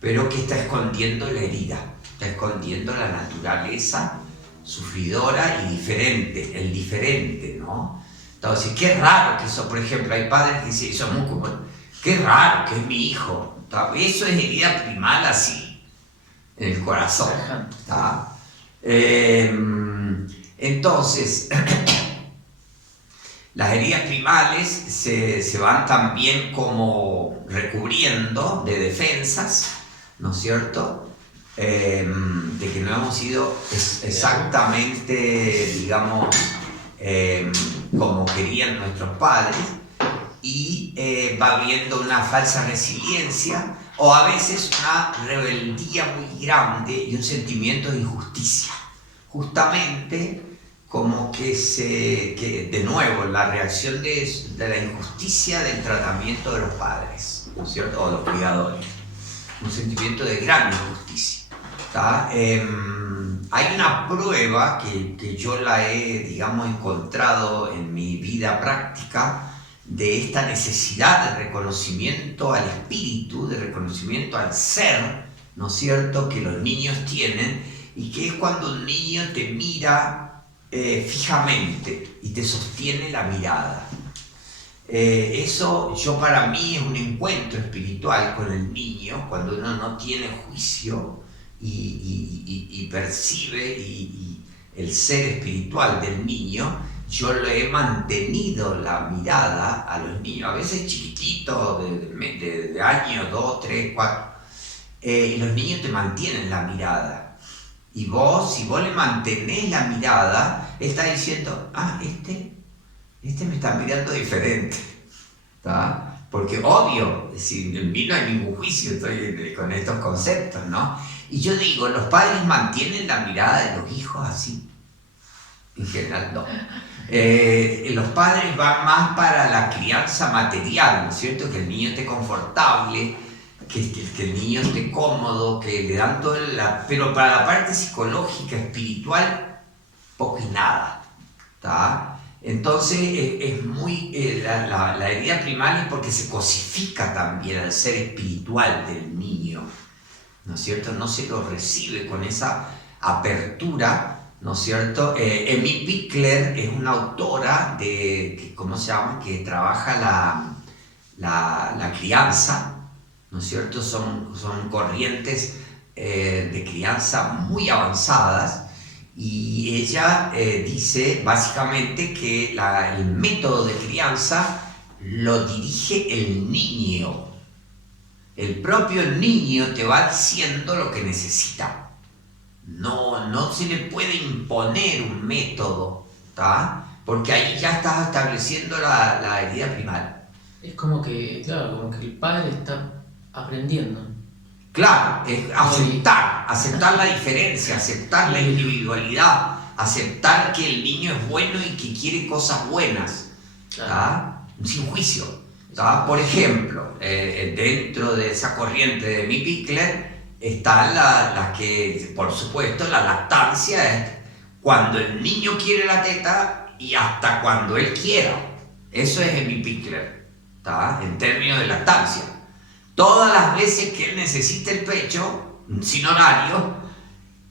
pero que está escondiendo la herida, está escondiendo la naturaleza sufridora y diferente, el diferente, ¿no? Entonces, qué raro que eso, por ejemplo, hay padres que dicen, eso es muy común, qué raro que es mi hijo. Eso es herida primal así, en el corazón. ¿Tá? Entonces, las heridas primales se van también como recubriendo de defensas, ¿no es cierto? De que no hemos sido exactamente, digamos, como querían nuestros padres. y va viendo una falsa resiliencia o a veces una rebeldía muy grande y un sentimiento de injusticia. Justamente como que de nuevo la reacción de la injusticia del tratamiento de los padres, ¿no es cierto? O los cuidadores. Un sentimiento de gran injusticia. Hay una prueba que yo la he, digamos, encontrado en mi vida práctica de esta necesidad de reconocimiento al espíritu, de reconocimiento al ser, ¿no es cierto?, que los niños tienen, y que es cuando un niño te mira fijamente y te sostiene la mirada. Eso para mí es un encuentro espiritual con el niño, cuando uno no tiene juicio y percibe el ser espiritual del niño. Yo le he mantenido la mirada a los niños, a veces chiquititos, de años 2, 3, 4, y los niños te mantienen la mirada. Y vos, si vos le mantenés la mirada, está diciendo, este me está mirando diferente, ¿tá? Porque obvio, si en mí no hay ningún juicio, estoy con estos conceptos, ¿no? Y yo digo, los padres mantienen la mirada de los hijos así. En general no. Los padres van más para la crianza material, ¿no es cierto? Que el niño esté confortable, que el niño esté cómodo, que le dan todo pero para la parte psicológica, espiritual, poco y nada, ¿tá? Entonces es muy la herida primaria, porque se cosifica también al ser espiritual del niño, ¿no es cierto? No se lo recibe con esa apertura, ¿no es cierto? Amy Pickler es una autora ¿cómo se llama?, que trabaja la crianza, ¿no es cierto? Son corrientes de crianza muy avanzadas, y ella dice básicamente que el método de crianza lo dirige el niño. El propio niño te va diciendo lo que necesita. No se le puede imponer un método, ¿tá? Porque ahí ya estás estableciendo la herida primaria. Es como que, claro, como que el padre está aprendiendo. Claro, es aceptar la diferencia, aceptar la individualidad, aceptar que el niño es bueno y que quiere cosas buenas, ¿tá? Sin juicio, ¿tá? Por ejemplo, dentro de esa corriente de Amy Pickler están las que, por supuesto, la lactancia es cuando el niño quiere la teta y hasta cuando él quiera. Eso es Amy Pickler, ¿tá? En términos de lactancia. Todas las veces que él necesite el pecho, sin horario,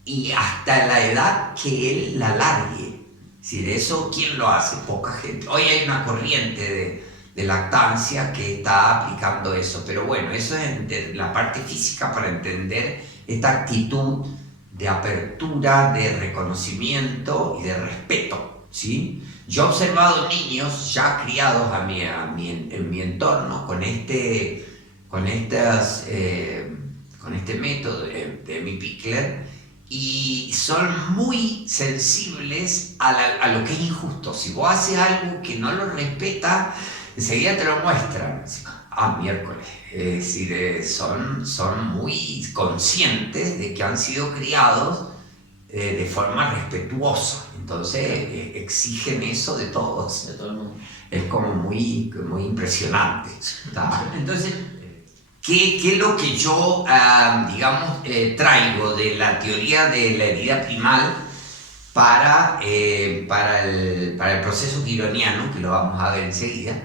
y hasta la edad que él la largue. Si de eso, ¿quién lo hace? Poca gente. Hoy hay una corriente de lactancia que está aplicando eso, pero bueno, eso es de la parte física, para entender esta actitud de apertura, de reconocimiento y de respeto, ¿sí? Yo he observado niños ya criados en mi entorno con este método de Amy Pickler, y son muy sensibles a lo que es injusto. Si vos haces algo que no lo respeta, enseguida te lo muestran. Miércoles. Es decir, son muy conscientes de que han sido criados de forma respetuosa. Entonces exigen eso de todos. De todo el mundo. Es como muy impresionante, ¿tá? Entonces, ¿qué es lo que yo, traigo de la teoría de la herida primal para el proceso quironiano, que lo vamos a ver enseguida?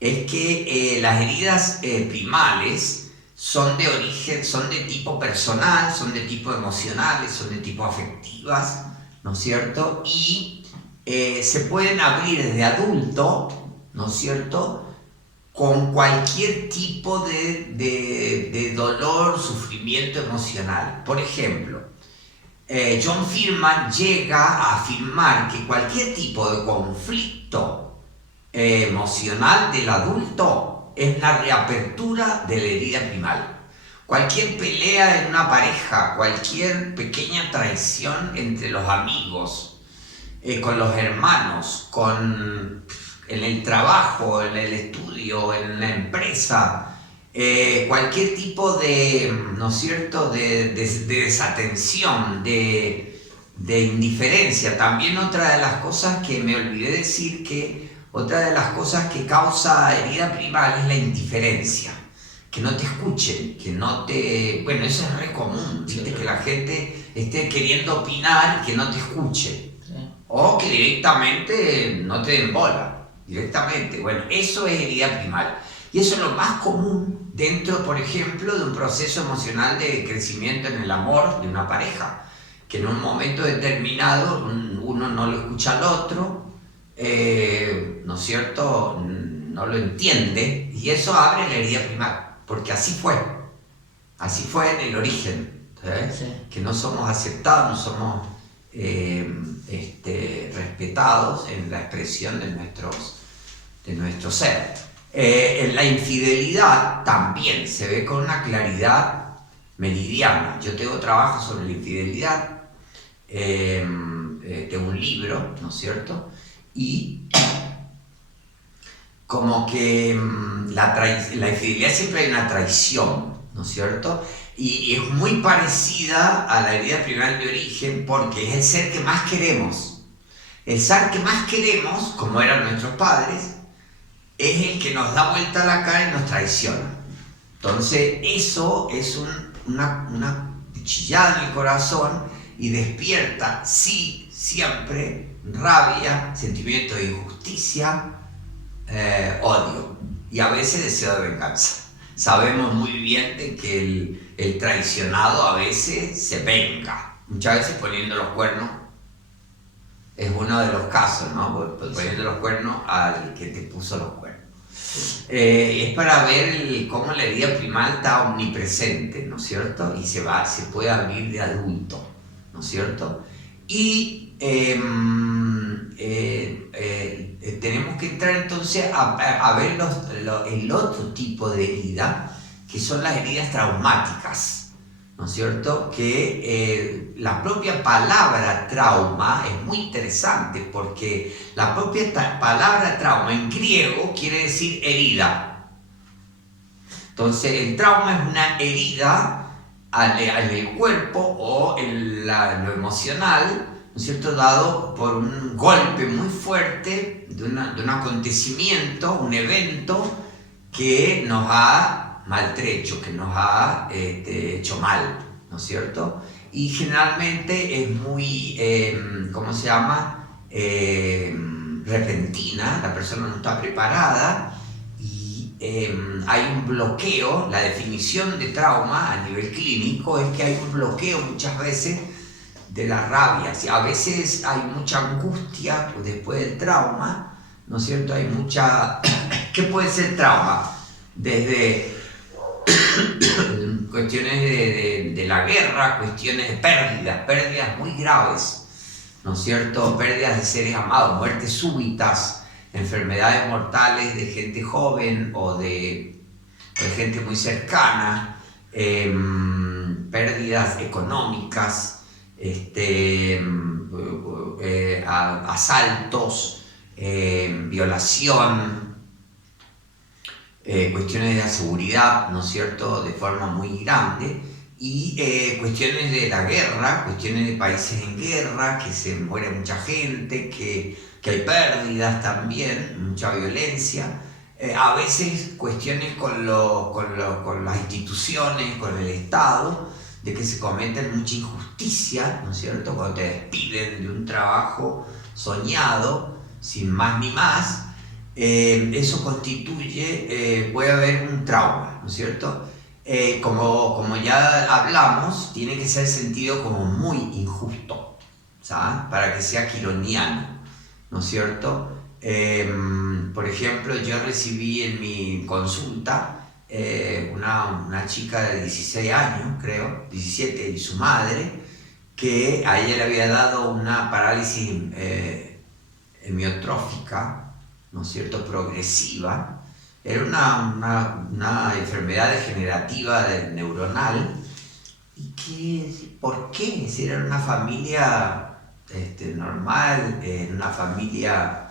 Es que las heridas primales son de origen, son de tipo personal, son de tipo emocionales, son de tipo afectivas, ¿no es cierto? Y se pueden abrir desde adulto, ¿no es cierto?, con cualquier tipo de dolor, sufrimiento emocional. Por ejemplo, John Fearman llega a afirmar que cualquier tipo de conflicto emocional del adulto es la reapertura de la herida primal. Cualquier pelea en una pareja, cualquier pequeña traición entre los amigos, con los hermanos, con en el trabajo, en el estudio, en la empresa, cualquier tipo de, ¿no es cierto?, de desatención, de indiferencia. También otra de las cosas que me olvidé decir, que otra de las cosas que causa herida primal es la indiferencia. Que no te escuchen, que no te... Bueno, eso es re común, ¿viste? Sí. Que la gente esté queriendo opinar y que no te escuche. Sí. O que directamente no te den bola, directamente. Bueno, eso es herida primal. Y eso es lo más común dentro, por ejemplo, de un proceso emocional de crecimiento en el amor de una pareja. Que en un momento determinado uno no lo escucha al otro, ¿no es cierto?, no lo entiende, y eso abre la herida primal, porque así fue en el origen, sí. Que no somos aceptados, no somos respetados en la expresión de nuestro ser. En la infidelidad también se ve con una claridad meridiana. Yo tengo trabajo sobre la infidelidad, tengo un libro, ¿no es cierto? Y como que la infidelidad siempre hay una traición, ¿no es cierto? Y es muy parecida a la herida primal de origen, porque es el ser que más queremos. El ser que más queremos, como eran nuestros padres, es el que nos da vuelta a la cara y nos traiciona. Entonces eso es una chillada en el corazón y despierta, sí, siempre, rabia, sentimiento de injusticia, odio y a veces deseo de venganza. Sabemos muy bien de que el traicionado a veces se venga, muchas veces poniendo los cuernos. Es uno de los casos, ¿no? Poniendo los cuernos al que te puso los cuernos. Es para ver cómo la herida primal está omnipresente, ¿no es cierto? Y se puede abrir de adulto, ¿no es cierto? Y tenemos que entrar entonces a ver el otro tipo de herida, que son las heridas traumáticas, ¿no es cierto? Que la propia palabra trauma es muy interesante, porque la propia palabra trauma en griego quiere decir herida. Entonces el trauma es una herida en el cuerpo o en lo emocional, ¿no es cierto?, dado por un golpe muy fuerte de un acontecimiento, un evento que nos ha maltrecho, que nos ha hecho mal, ¿no es cierto? Y generalmente es muy, ¿cómo se llama?, repentina, la persona no está preparada y hay un bloqueo. La definición de trauma a nivel clínico es que hay un bloqueo muchas veces de la rabia. A veces hay mucha angustia después del trauma, ¿no es cierto? Hay mucha... ¿Qué puede ser trauma? Desde cuestiones de la guerra, cuestiones de pérdidas muy graves, ¿no es cierto? Pérdidas de seres amados, muertes súbitas, enfermedades mortales de gente joven o de gente muy cercana, pérdidas económicas, asaltos, violación, cuestiones de la seguridad, ¿no es cierto?, de forma muy grande, y cuestiones de la guerra, cuestiones de países en guerra, que se muere mucha gente, que hay pérdidas también, mucha violencia, a veces cuestiones con las instituciones, con el Estado, de que se cometen mucha injusticia, ¿no es cierto?, cuando te despiden de un trabajo soñado, sin más ni más. Eso constituye, puede haber un trauma, ¿no es cierto? Como ya hablamos, tiene que ser sentido como muy injusto, ¿sabes?, para que sea quironiano, ¿no es cierto? Por ejemplo, yo recibí en mi consulta una chica de 16 años, creo, 17, y su madre, que a ella le había dado una parálisis hemiotrófica, ¿no es cierto?, progresiva. Era una enfermedad degenerativa neuronal. ¿Y por qué? Si era una familia normal, una familia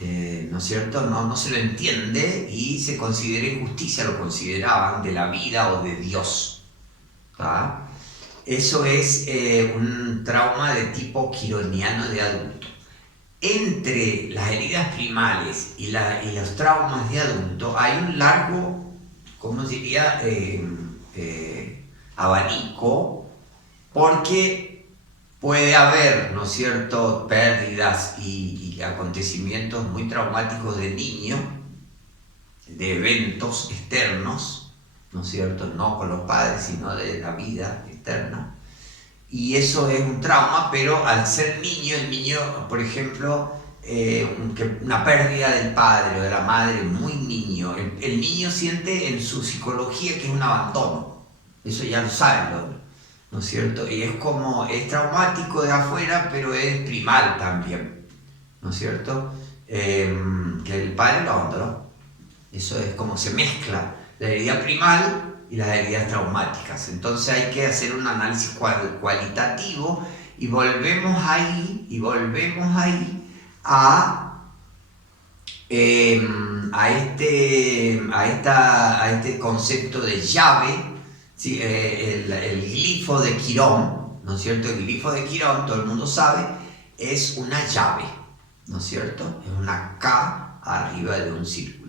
¿no es cierto? No se lo entiende y se considera injusticia, lo consideraban de la vida o de Dios. ¿Tá? Eso es un trauma de tipo quironiano de adulto. Entre las heridas primales y los traumas de adulto hay un largo, ¿cómo diría? Abanico, porque puede haber, ¿no es cierto?, pérdidas y acontecimientos muy traumáticos de niño, de eventos externos, ¿no es cierto?, no con los padres, sino de la vida externa. Y eso es un trauma, pero al ser niño, el niño, por ejemplo, una pérdida del padre o de la madre muy niño, el niño siente en su psicología que es un abandono. Eso ya lo saben, ¿no es cierto? Y es traumático de afuera, pero es primal también, ¿no es cierto? Que el padre lo abandonó. Eso es como se mezcla la herida primal y las heridas traumáticas. Entonces hay que hacer un análisis cualitativo y volvemos ahí a este concepto de llave, ¿sí? El glifo de Quirón, ¿no es cierto? El glifo de Quirón, todo el mundo sabe, es una llave, ¿no es cierto? Es una K arriba de un círculo.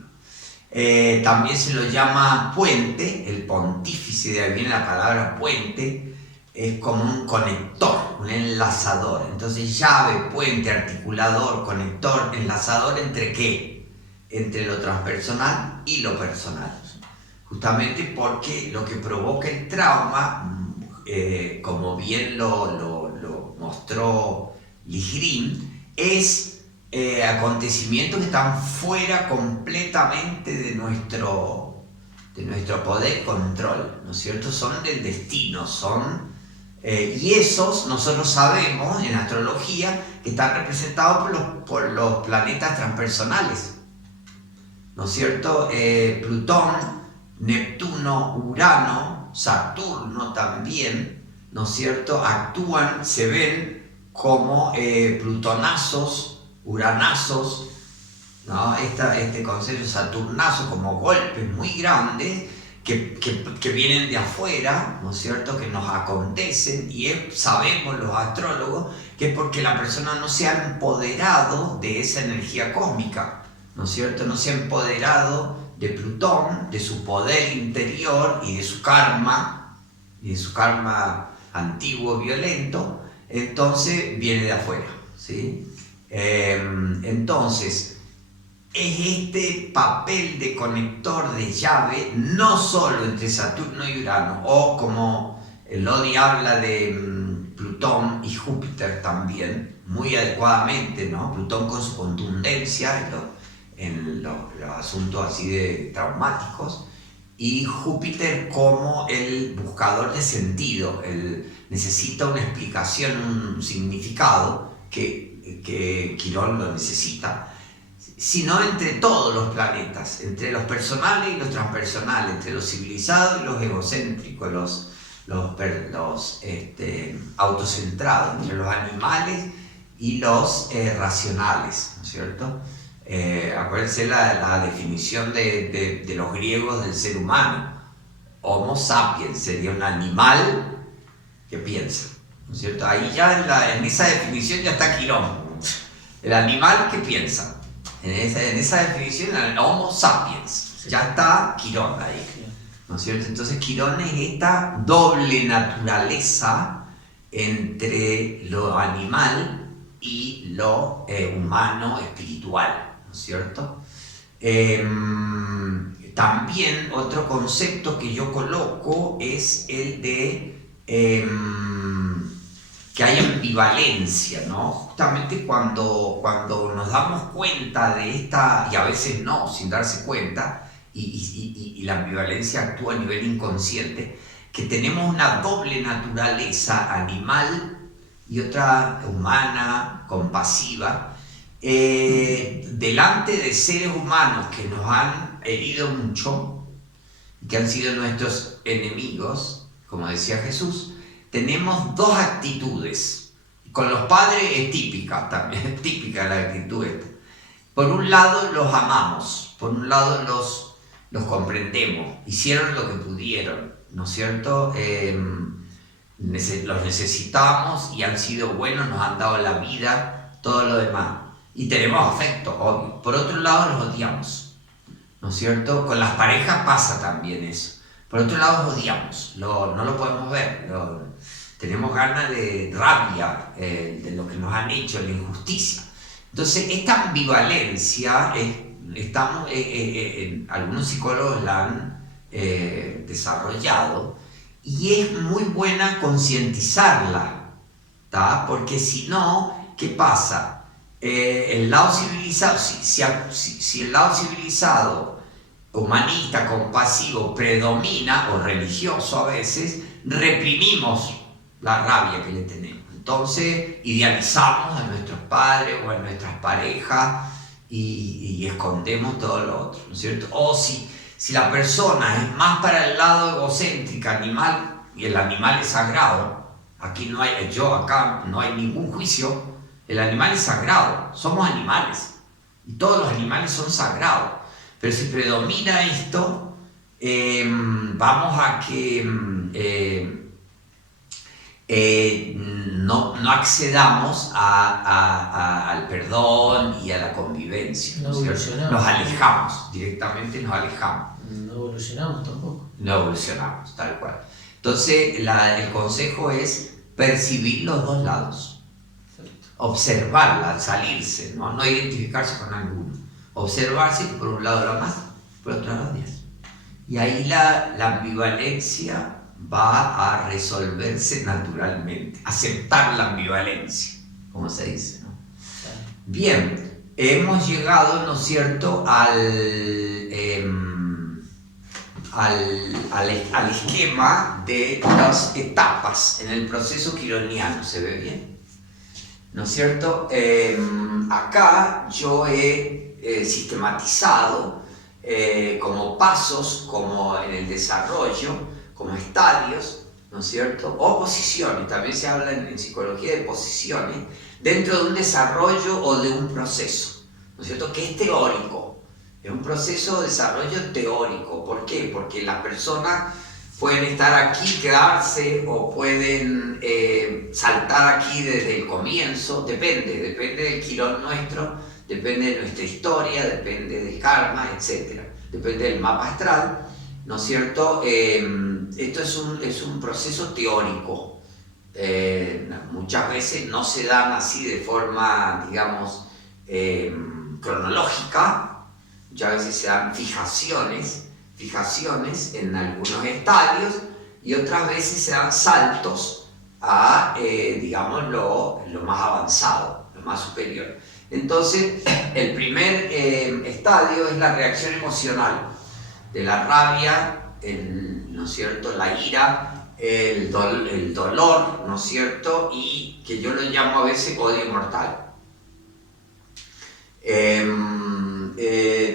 También se lo llama puente, el pontífice, de ahí viene la palabra puente, es como un conector, un enlazador. Entonces llave, puente, articulador, conector, enlazador, ¿entre qué? Entre lo transpersonal y lo personal. Justamente porque lo que provoca el trauma, como bien lo mostró Ligrin, es acontecimientos que están fuera completamente de nuestro poder y control, ¿no es cierto? Son del destino, y esos nosotros sabemos en astrología que están representados por los planetas transpersonales, ¿no es cierto? Plutón, Neptuno, Urano, Saturno también, ¿no es cierto? Actúan, se ven como plutonazos, uranazos, ¿no? Este concepto saturnazo, como golpes muy grandes que vienen de afuera, ¿no es cierto?, que nos acontecen, y sabemos los astrólogos que es porque la persona no se ha empoderado de esa energía cósmica, ¿no es cierto?, no se ha empoderado de Plutón, de su poder interior y de su karma antiguo, violento. Entonces viene de afuera, ¿sí? Entonces, es este papel de conector, de llave, no solo entre Saturno y Urano, o como Lodi habla de Plutón y Júpiter también, muy adecuadamente, ¿no? Plutón con su contundencia en los asuntos así de traumáticos, y Júpiter como el buscador de sentido, necesita una explicación, un significado que Quirón lo necesita, sino entre todos los planetas, entre los personales y los transpersonales, entre los civilizados y los egocéntricos, los autocentrados, entre los animales y los racionales, ¿no es cierto? Acuérdense la definición de los griegos del ser humano. Homo sapiens sería un animal que piensa, ¿no es cierto? Ahí ya en esa definición ya está Quirón, el animal que piensa. En esa definición, el Homo sapiens, ya está Quirón ahí, ¿no es cierto? Entonces Quirón es esta doble naturaleza entre lo animal y lo humano espiritual, ¿no es cierto? También otro concepto que yo coloco es el de que hay ambivalencia, ¿no? Justamente cuando nos damos cuenta de esta, y a veces no, sin darse cuenta, y la ambivalencia actúa a nivel inconsciente, que tenemos una doble naturaleza animal y otra humana, compasiva, delante de seres humanos que nos han herido mucho, que han sido nuestros enemigos, como decía Jesús. Tenemos dos actitudes. Con los padres es típica también, es típica la actitud esta. Por un lado los amamos, por un lado los comprendemos, hicieron lo que pudieron, ¿no es cierto? Los necesitamos y han sido buenos, nos han dado la vida, todo lo demás. Y tenemos afecto, obvio. Por otro lado los odiamos, ¿no es cierto? Con las parejas pasa también eso. Por otro lado los odiamos, no lo podemos ver, tenemos ganas de rabia de lo que nos han hecho, la injusticia. Entonces esta ambivalencia, algunos psicólogos la han desarrollado y es muy buena concientizarla, ¿tá? Porque si no, ¿qué pasa? El lado civilizado, si el lado civilizado, humanista, compasivo, predomina, o religioso a veces, reprimimos la rabia que le tenemos. Entonces idealizamos a nuestros padres o a nuestras parejas y escondemos todo lo otro, ¿no es cierto? O si la persona es más para el lado egocéntrico, animal, y el animal es sagrado, acá no hay ningún juicio, el animal es sagrado, somos animales, y todos los animales son sagrados, pero si predomina esto, vamos a que no accedamos al perdón y a la convivencia, No ¿no es cierto? evolucionamos. Nos alejamos, directamente nos alejamos. No evolucionamos tampoco. No evolucionamos, tal cual. Entonces, el consejo es percibir los dos lados, Perfecto. observarla al salirse, no identificarse con alguno. Observarse, por un lado lo más, por otro lado lo más. Y ahí la ambivalencia va a resolverse naturalmente, aceptar la ambivalencia, como se dice, ¿no? Bien, hemos llegado, ¿no es cierto?, al esquema de las etapas en el proceso quironiano. ¿Se ve bien? ¿No es cierto? Acá yo he sistematizado como pasos, como en el desarrollo, como estadios, ¿no es cierto? O posiciones, también se habla en psicología de posiciones, dentro de un desarrollo o de un proceso, ¿no es cierto? Que es teórico, es un proceso de desarrollo teórico. ¿Por qué? Porque las personas pueden estar aquí, quedarse, o pueden saltar aquí desde el comienzo, depende del quirón nuestro, depende de nuestra historia, depende del karma, etc. Depende del mapa astral, ¿no es cierto? Esto es un proceso teórico. Muchas veces no se dan así de forma, digamos, cronológica, muchas veces se dan fijaciones en algunos estadios y otras veces se dan saltos a, digamos, lo más avanzado, lo más superior. Entonces, el primer estadio es la reacción emocional de la rabia, ¿no es cierto?, la ira, el dolor, ¿no es cierto?, y que yo lo llamo a veces odio mortal.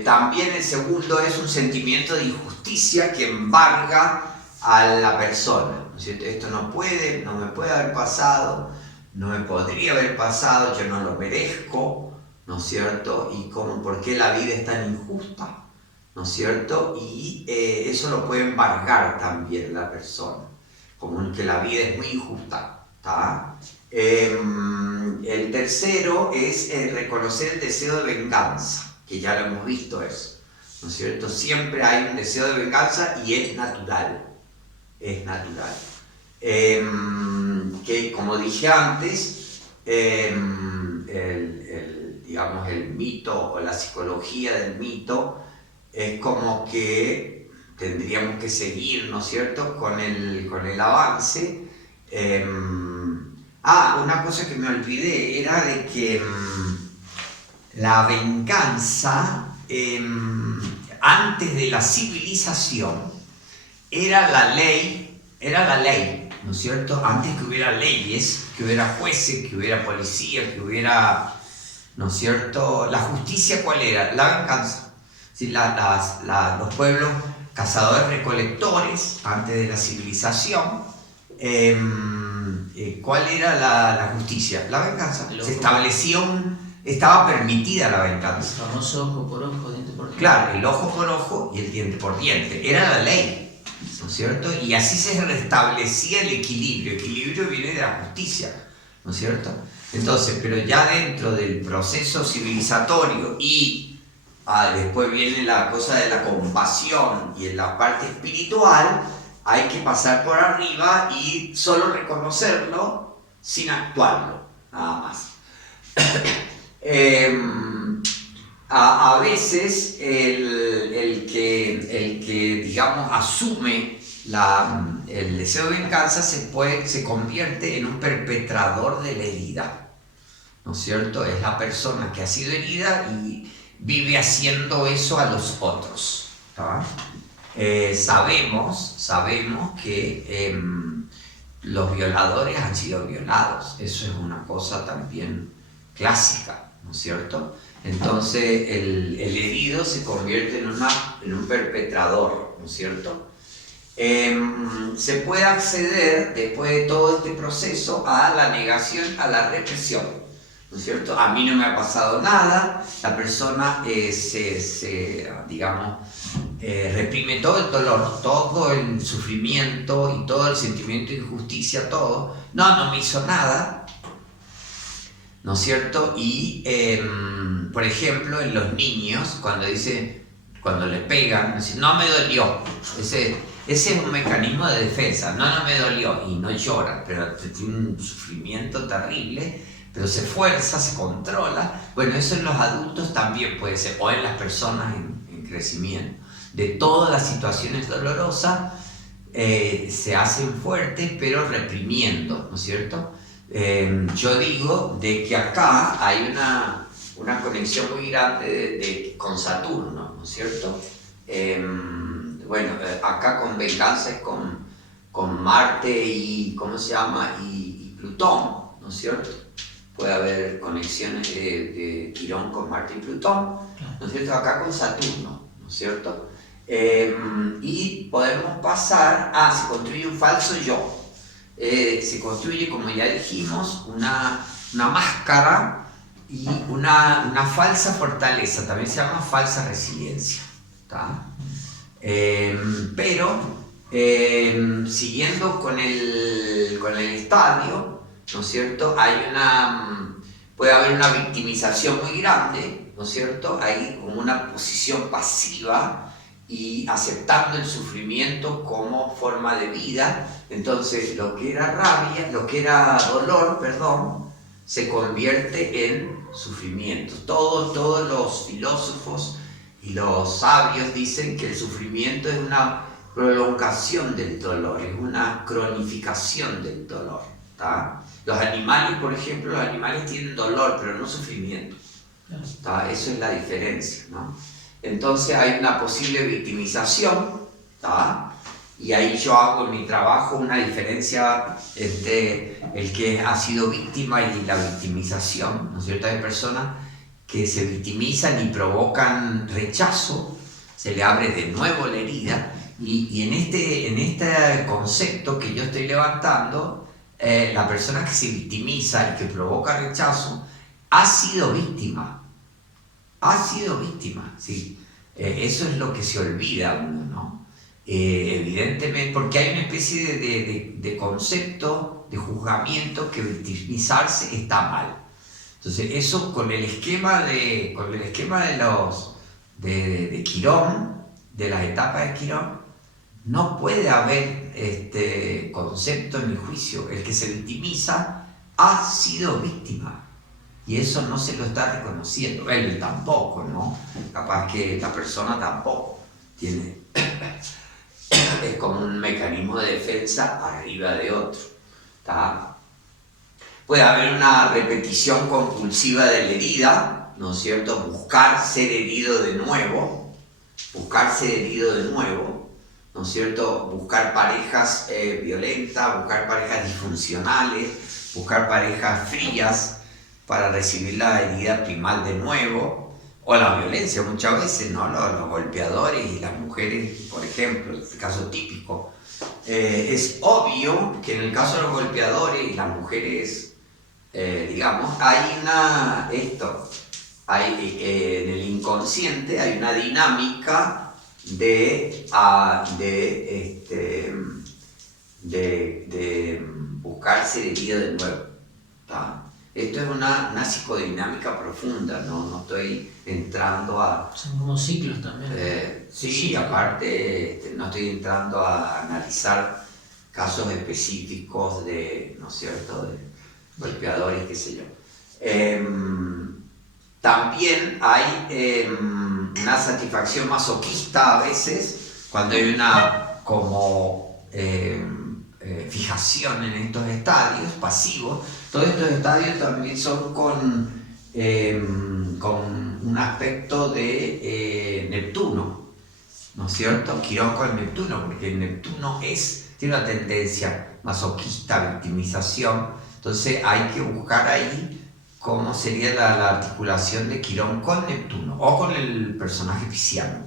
También el segundo es un sentimiento de injusticia que embarga a la persona, ¿no es cierto? Esto no me puede haber pasado, no me podría haber pasado, yo no lo merezco, ¿no es cierto? Y ¿por qué la vida es tan injusta? ¿No es cierto? Y eso lo puede embargar también la persona, como que la vida es muy injusta, ¿tá? El tercero es reconocer el deseo de venganza, que ya lo hemos visto eso, ¿no es cierto? Siempre hay un deseo de venganza y es natural, que como dije antes, digamos, el mito o la psicología del mito es como que tendríamos que seguir, ¿no es cierto?, con el avance. Una cosa que me olvidé era de que la venganza, antes de la civilización, era la ley, ¿no es cierto? Antes que hubiera leyes, que hubiera jueces, que hubiera policía, que hubiera, ¿no es cierto? La justicia, ¿cuál era? La venganza. ¿Sí? Los pueblos cazadores-recolectores, antes de la civilización, ¿cuál era la justicia? La venganza. Se establecía estaba permitida la El venganza. famoso ojo por ojo, diente por diente. Claro, el ojo por ojo y el diente por diente. Era la ley, ¿no es cierto? Y así se restablecía el equilibrio. El equilibrio viene de la justicia, ¿no es cierto? Entonces, pero ya dentro del proceso civilizatorio y después viene la cosa de la compasión y en la parte espiritual, hay que pasar por arriba y solo reconocerlo sin actuarlo, nada más. A veces el que digamos asume el deseo de venganza se convierte en un perpetrador de la herida, ¿no es cierto? Es la persona que ha sido herida y vive haciendo eso a los otros, ¿tá? Sabemos que los violadores han sido violados, eso es una cosa también clásica, ¿no es cierto? Entonces el herido se convierte en un perpetrador, ¿no es cierto? Se puede acceder, después de todo este proceso, a la negación, a la represión, ¿no es cierto? A mí no me ha pasado nada, la persona reprime todo el dolor, todo el sufrimiento y todo el sentimiento de injusticia, todo. No me hizo nada, ¿no es cierto? Y, por ejemplo, en los niños, cuando le pegan, dicen, no me dolió. Ese es un mecanismo de defensa, no me dolió, y no llora, pero tiene un sufrimiento terrible, pero se esfuerza, se controla. Bueno, eso en los adultos también puede ser, o en las personas en crecimiento. De todas las situaciones dolorosas se hacen fuertes, pero reprimiendo, ¿no es cierto? Yo digo de que acá hay una conexión muy grande con Saturno, ¿no es cierto? Acá con venganza es con Marte y, ¿cómo se llama? Y Plutón, ¿no es cierto? Puede haber conexiones de Quirón con Marte y Plutón, ¿no es cierto? Acá con Saturno, ¿no es cierto? Y podemos pasar se construye un falso yo. Se construye, como ya dijimos, una máscara y una falsa fortaleza, también se llama falsa resiliencia, ¿tá? Pero siguiendo con el estadio, ¿no es cierto? Puede haber una victimización muy grande, ¿no es cierto? Hay como una posición pasiva y aceptando el sufrimiento como forma de vida. Entonces lo que era dolor, se convierte en sufrimiento. Todos los filósofos y los sabios dicen que el sufrimiento es una prolongación del dolor, es una cronificación del dolor, ¿tá? Los animales, por ejemplo, tienen dolor, pero no sufrimiento, ¿tá? Eso es la diferencia, ¿no? Entonces hay una posible victimización, ¿tá? Y ahí yo hago en mi trabajo una diferencia entre el que ha sido víctima y la victimización, ¿no es cierto? Hay personas que se victimizan y provocan rechazo, se le abre de nuevo la herida, y en este concepto que yo estoy levantando, la persona que se victimiza y que provoca rechazo ha sido víctima, ¿sí? Eso es lo que se olvida uno, ¿no? Evidentemente, porque hay una especie de concepto, de juzgamiento, que victimizarse está mal. Entonces eso con el esquema de Quirón, de las etapas de Quirón, no puede haber concepto ni juicio. El que se victimiza ha sido víctima. Y eso no se lo está reconociendo. Él tampoco, ¿no? Capaz que la persona tampoco tiene. Es como un mecanismo de defensa arriba de otro, ¿tá? Puede haber una repetición compulsiva de la herida, ¿no es cierto? Buscar ser herido de nuevo, ¿no es cierto? Buscar parejas violentas, buscar parejas disfuncionales, buscar parejas frías, para recibir la herida primal de nuevo, o la violencia muchas veces, ¿no? Los golpeadores y las mujeres, por ejemplo, el caso típico. Es obvio que en el caso de los golpeadores y las mujeres digamos, en el inconsciente hay una dinámica de buscarse herida de nuevo. ¿Tá? Esto es una psicodinámica profunda, no estoy entrando a... Son como ciclos también. Sí, aparte no estoy entrando a analizar casos específicos de, ¿no es cierto?, de golpeadores, qué sé yo. También hay una satisfacción masoquista a veces, cuando hay una como fijación en estos estadios pasivos. Todos estos estadios también son con un aspecto de Neptuno, ¿no es cierto? Quirón con Neptuno, porque Neptuno tiene una tendencia masoquista, victimización. Entonces hay que buscar ahí cómo sería la articulación de Quirón con Neptuno o con el personaje pisciano.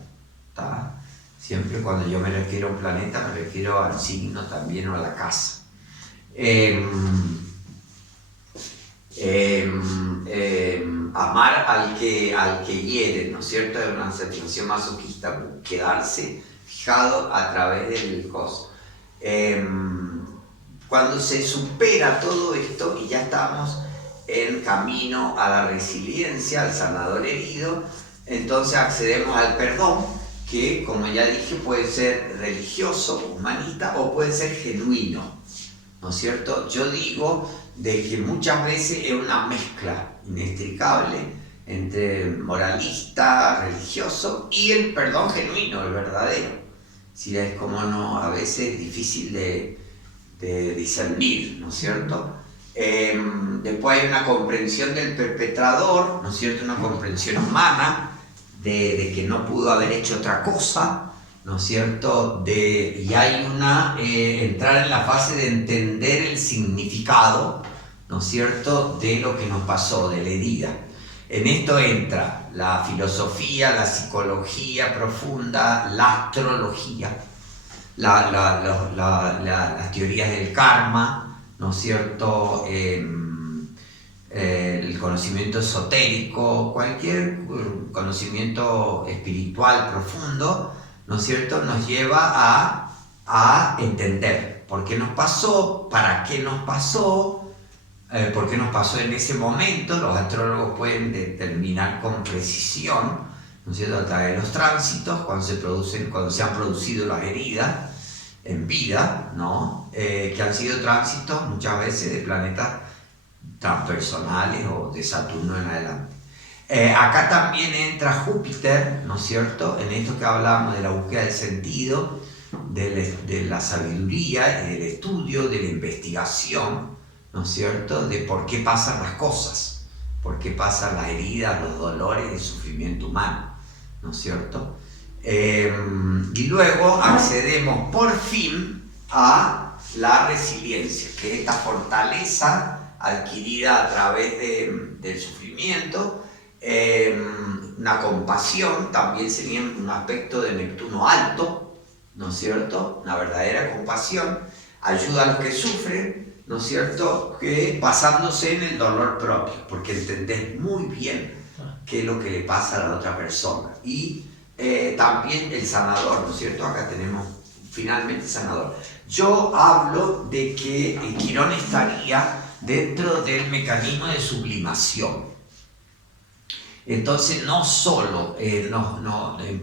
¿Tá? Siempre cuando yo me refiero a un planeta me refiero al signo también o a la casa. Amar al que hiere, ¿no es cierto? Es una satisfacción masoquista, quedarse fijado a través del coso. Cuando se supera todo esto y ya estamos en camino a la resiliencia, al sanador herido, entonces accedemos al perdón, que como ya dije puede ser religioso, humanista o puede ser genuino, ¿no es cierto? Yo digo de que muchas veces es una mezcla inextricable entre moralista, religioso y el perdón genuino, el verdadero. Si es como no, a veces es difícil de discernir, ¿no es cierto? Después hay una comprensión del perpetrador, ¿no es cierto? Una comprensión humana de que no pudo haber hecho otra cosa, ¿no es cierto? Y hay entrar en la fase de entender el significado, ¿no es cierto?, de lo que nos pasó, de la herida. En esto entra la filosofía, la psicología profunda, la astrología, las teorías del karma, ¿no es cierto?, el conocimiento esotérico, cualquier conocimiento espiritual profundo, ¿no es cierto?, nos lleva a entender por qué nos pasó, para qué nos pasó, por qué nos pasó en ese momento. Los astrólogos pueden determinar con precisión, ¿no es cierto?, a través de los tránsitos, cuando se han producido las heridas en vida, ¿no? Que han sido tránsitos muchas veces de planetas transpersonales o de Saturno en adelante. Acá también entra Júpiter, ¿no es cierto?, en esto que hablamos de la búsqueda del sentido, de la sabiduría, del estudio, de la investigación, ¿no es cierto?, de por qué pasan las cosas, por qué pasan las heridas, los dolores, el sufrimiento humano, ¿no es cierto? Y luego accedemos por fin a la resiliencia, que es esta fortaleza adquirida a través del sufrimiento, una compasión, también sería un aspecto de Neptuno alto, ¿no es cierto?, una verdadera compasión, ayuda a los que sufren, ¿no es cierto?, que basándose en el dolor propio, porque entendés muy bien qué es lo que le pasa a la otra persona. Y también el sanador, ¿no es cierto? Acá tenemos finalmente sanador. Yo hablo de que el Quirón estaría dentro del mecanismo de sublimación. Entonces no solo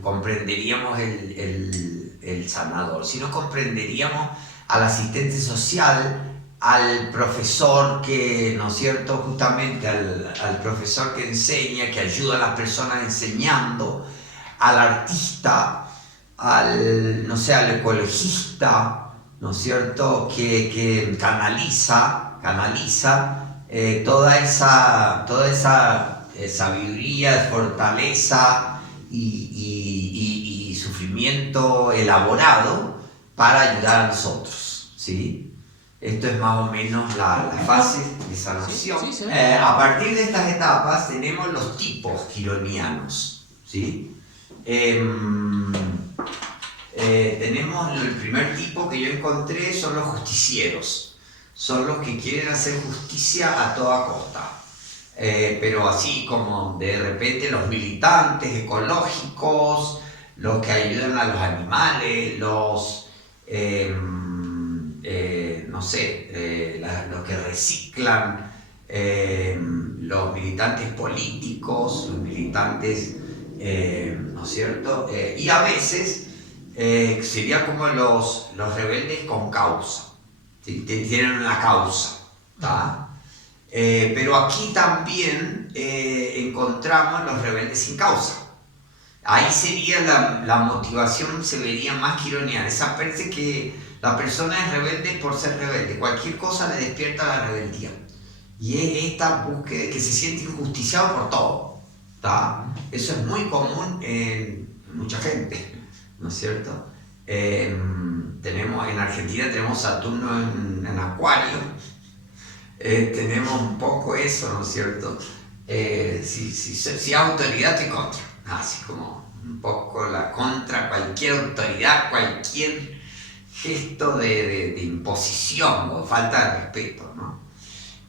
comprenderíamos el sanador, sino comprenderíamos al asistente social, al profesor que, ¿no es cierto?, justamente al profesor que enseña, que ayuda a las personas enseñando, al artista, al ecologista, ¿no es cierto?, que canaliza toda esa sabiduría, fortaleza y sufrimiento elaborado para ayudar a los otros, ¿sí? Esto es más o menos la fase de sanación. Sí. A partir de estas etapas tenemos los tipos quironianos, ¿sí? Tenemos el primer tipo que yo encontré, son los justicieros. son los que quieren hacer justicia a toda costa. Pero así como de repente los militantes ecológicos, los que ayudan a los animales, los, no sé, los que reciclan, los militantes políticos, los militantes, ¿no es cierto? Y a veces sería como los rebeldes con causa, ¿sí? Tienen una causa, ¿tá? Pero aquí también encontramos los rebeldes sin causa. Ahí sería la motivación, se vería más quironiana. Esa parece que la persona es rebelde por ser rebelde. Cualquier cosa le despierta la rebeldía. Y es esta búsqueda que se siente injusticiado por todo, ¿tá? Eso es muy común en mucha gente, ¿no es cierto? En Argentina tenemos Saturno en Acuario. Tenemos un poco eso, ¿no es cierto? Si autoridad te contra, así como un poco la contra cualquier autoridad, cualquier gesto de imposición o falta de respeto, ¿no?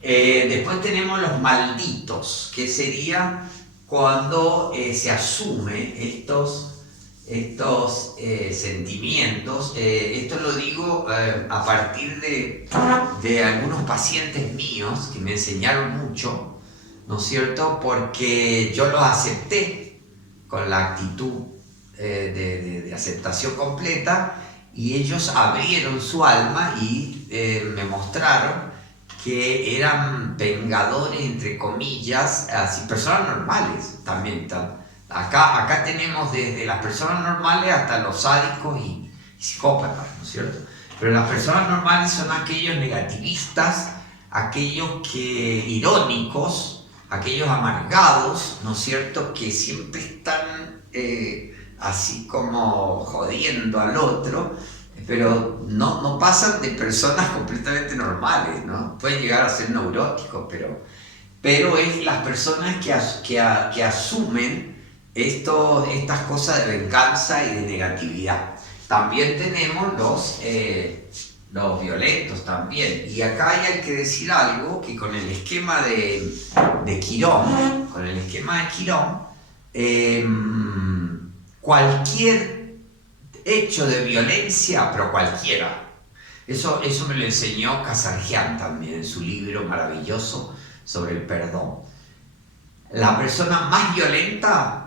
Después tenemos los malditos, que sería cuando se asume estos sentimientos. Esto lo digo a partir de algunos pacientes míos que me enseñaron mucho, ¿no es cierto? Porque yo los acepté con la actitud de aceptación completa, y ellos abrieron su alma y me mostraron que eran vengadores, entre comillas, así, personas normales también. Acá tenemos desde las personas normales hasta los sádicos y psicópatas, ¿no es cierto? Pero las personas normales son aquellos negativistas, aquellos irónicos, aquellos amargados, ¿no es cierto? Que siempre están así como jodiendo al otro, pero no pasan de personas completamente normales, ¿no? Pueden llegar a ser neuróticos, pero es las personas que asumen estas cosas de venganza y de negatividad. También tenemos los violentos también. Y acá hay que decir algo, que con el esquema de Quirón, cualquier hecho de violencia, pero cualquiera. Eso me lo enseñó Casarjian también en su libro maravilloso sobre el perdón. La persona más violenta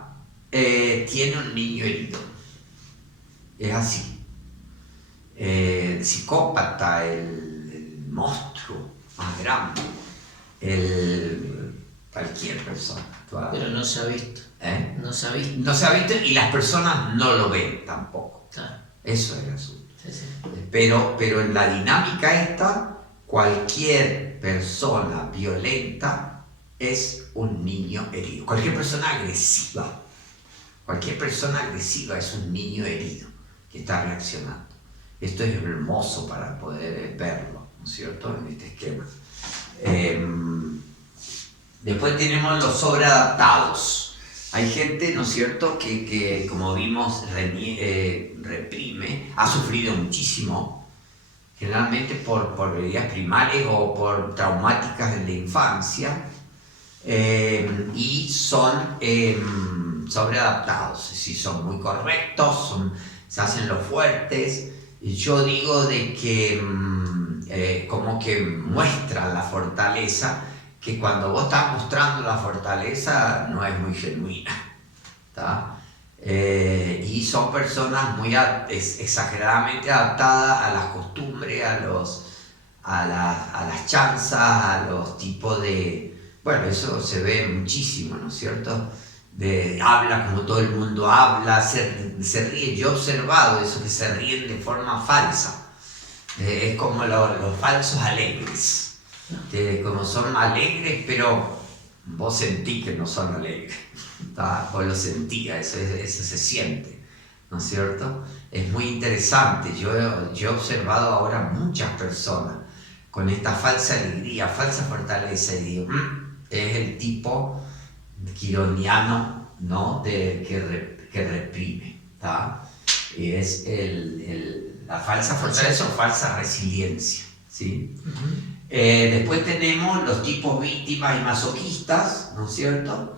tiene un niño herido. Es así. El psicópata, el monstruo más grande, cualquier persona. Pero no se ha visto. No se ha visto. No se ha visto, y las personas no lo ven tampoco. Claro. Eso es el asunto. Sí. Pero en la dinámica esta, cualquier persona violenta es un niño herido. Cualquier persona agresiva es un niño herido que está reaccionando. Esto es hermoso para poder verlo, ¿no es cierto?, en este esquema. Después tenemos los sobreadaptados. Hay gente, ¿no es cierto?, que como vimos, reprime, ha sufrido muchísimo, generalmente por heridas primarias o por traumáticas de la infancia, y son sobreadaptados, es decir, son muy correctos, se hacen los fuertes. Yo digo de que como que muestran la fortaleza, que cuando vos estás mostrando la fortaleza no es muy genuina, ¿tá? Y son personas muy exageradamente adaptadas a las costumbres, a las chanzas, a los tipos de... Bueno, eso se ve muchísimo, ¿no es cierto? Habla como todo el mundo habla, se ríe. Yo he observado eso, que se ríen de forma falsa. Es como los falsos alegres. Que como son alegres, pero vos sentís que no son alegres, ¿tá? Vos lo sentías, eso se siente, ¿no es cierto? Es muy interesante. Yo he observado ahora muchas personas con esta falsa alegría, falsa fortaleza, y digo, es el tipo quironiano, ¿no?, que reprime, ¿tá? Y es la falsa fortaleza o falsa resiliencia, ¿sí? Después tenemos los tipos víctimas y masoquistas, ¿no es cierto?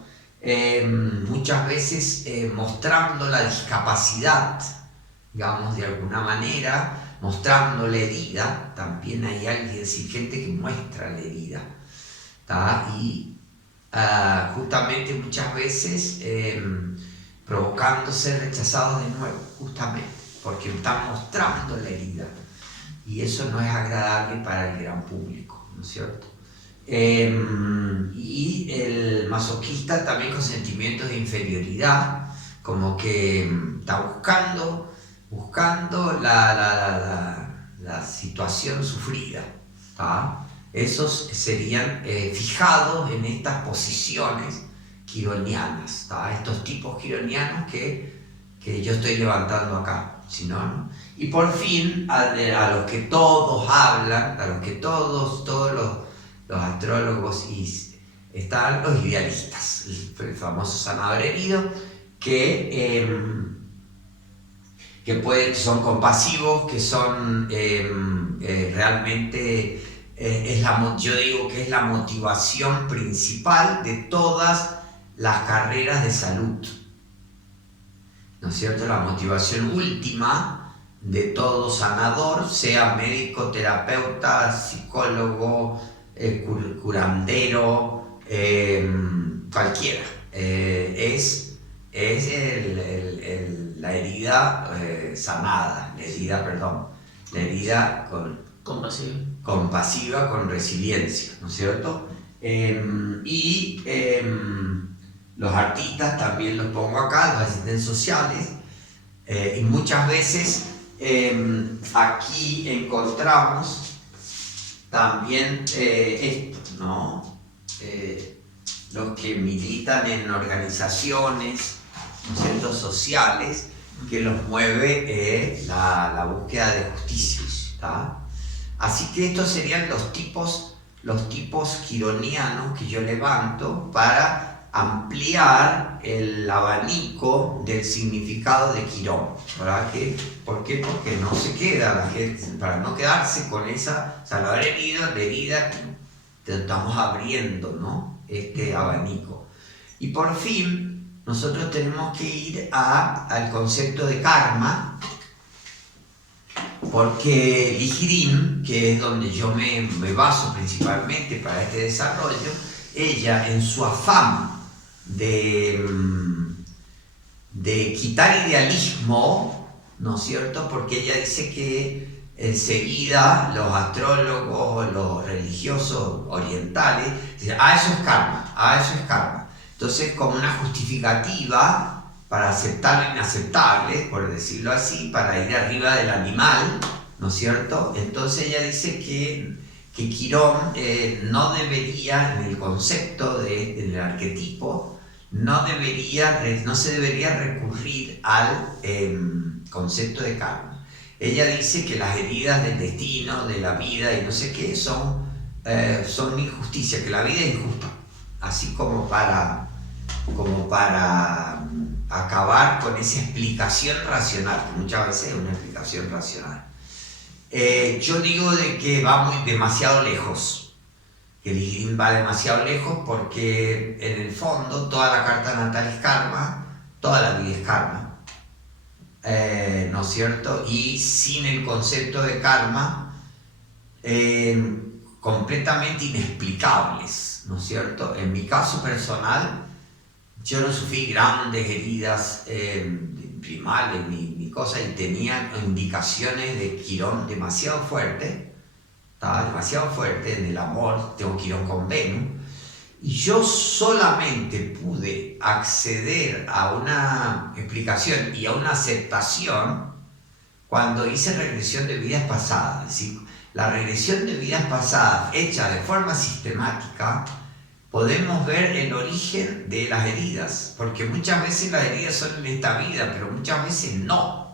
Muchas veces mostrando la discapacidad, digamos, de alguna manera, mostrando la herida. También hay alguien, sí, gente que muestra la herida, ¿tá? Y justamente muchas veces provocando ser rechazados de nuevo, justamente porque están mostrando la herida, y eso no es agradable para el gran público, ¿no es cierto? Y el masoquista también con sentimientos de inferioridad, como que está buscando la situación sufrida, ¿tá? Esos serían fijados en estas posiciones quironianas, ¿tá? Estos tipos quironianos que yo estoy levantando acá, si no, ¿no? Y por fin, a los que todos hablan, a los que todos los astrólogos, y están los idealistas, el famoso sanador herido, que son compasivos, que son realmente, yo digo que es la motivación principal de todas las carreras de salud, ¿no es cierto? La motivación última de todo sanador, sea médico, terapeuta, psicólogo, curandero, cualquiera, es la herida sanada, la herida compasiva con resiliencia, ¿no es cierto? Los artistas también los pongo acá, los asistentes sociales, y muchas veces aquí encontramos también esto, ¿no? Los que militan en organizaciones, ¿no es cierto?, sociales, que los mueve la búsqueda de justicia, ¿tá? Así que estos serían los tipos quironianos que yo levanto para ampliar el abanico del significado de Quirón, ¿verdad? ¿Por qué? Porque no se queda la gente, para no quedarse con esa sanador herido, la herida, estamos abriendo, ¿no?, este abanico. Y por fin nosotros tenemos que ir al concepto de karma, porque Ligrin, que es donde yo me baso principalmente para este desarrollo, ella, en su afán de quitar idealismo, ¿no es cierto?, porque ella dice que enseguida los astrólogos, los religiosos orientales dicen: eso es karma. Entonces, como una justificativa para aceptar lo inaceptable, por decirlo así, para ir arriba del animal, ¿no es cierto? Entonces ella dice que Quirón no debería, en el concepto, en el arquetipo, no se debería recurrir al concepto de karma. Ella dice que las heridas del destino, de la vida y no sé qué, son injusticia, que la vida es injusta, así como para acabar con esa explicación racional, que muchas veces es una explicación racional. Yo digo de que va demasiado lejos, que Ligrin va demasiado lejos, porque en el fondo toda la carta natal es karma, toda la vida es karma, ¿no es cierto? Y sin el concepto de karma, completamente inexplicables, ¿no es cierto? En mi caso personal, yo no sufrí grandes heridas primales ni cosas, y tenía indicaciones de Quirón demasiado fuertes, estaba demasiado fuerte en el amor, tengo Quirón con Venus, y yo solamente pude acceder a una explicación y a una aceptación cuando hice regresión de vidas pasadas. Es decir, la regresión de vidas pasadas hecha de forma sistemática, podemos ver el origen de las heridas, porque muchas veces las heridas son en esta vida, pero muchas veces no,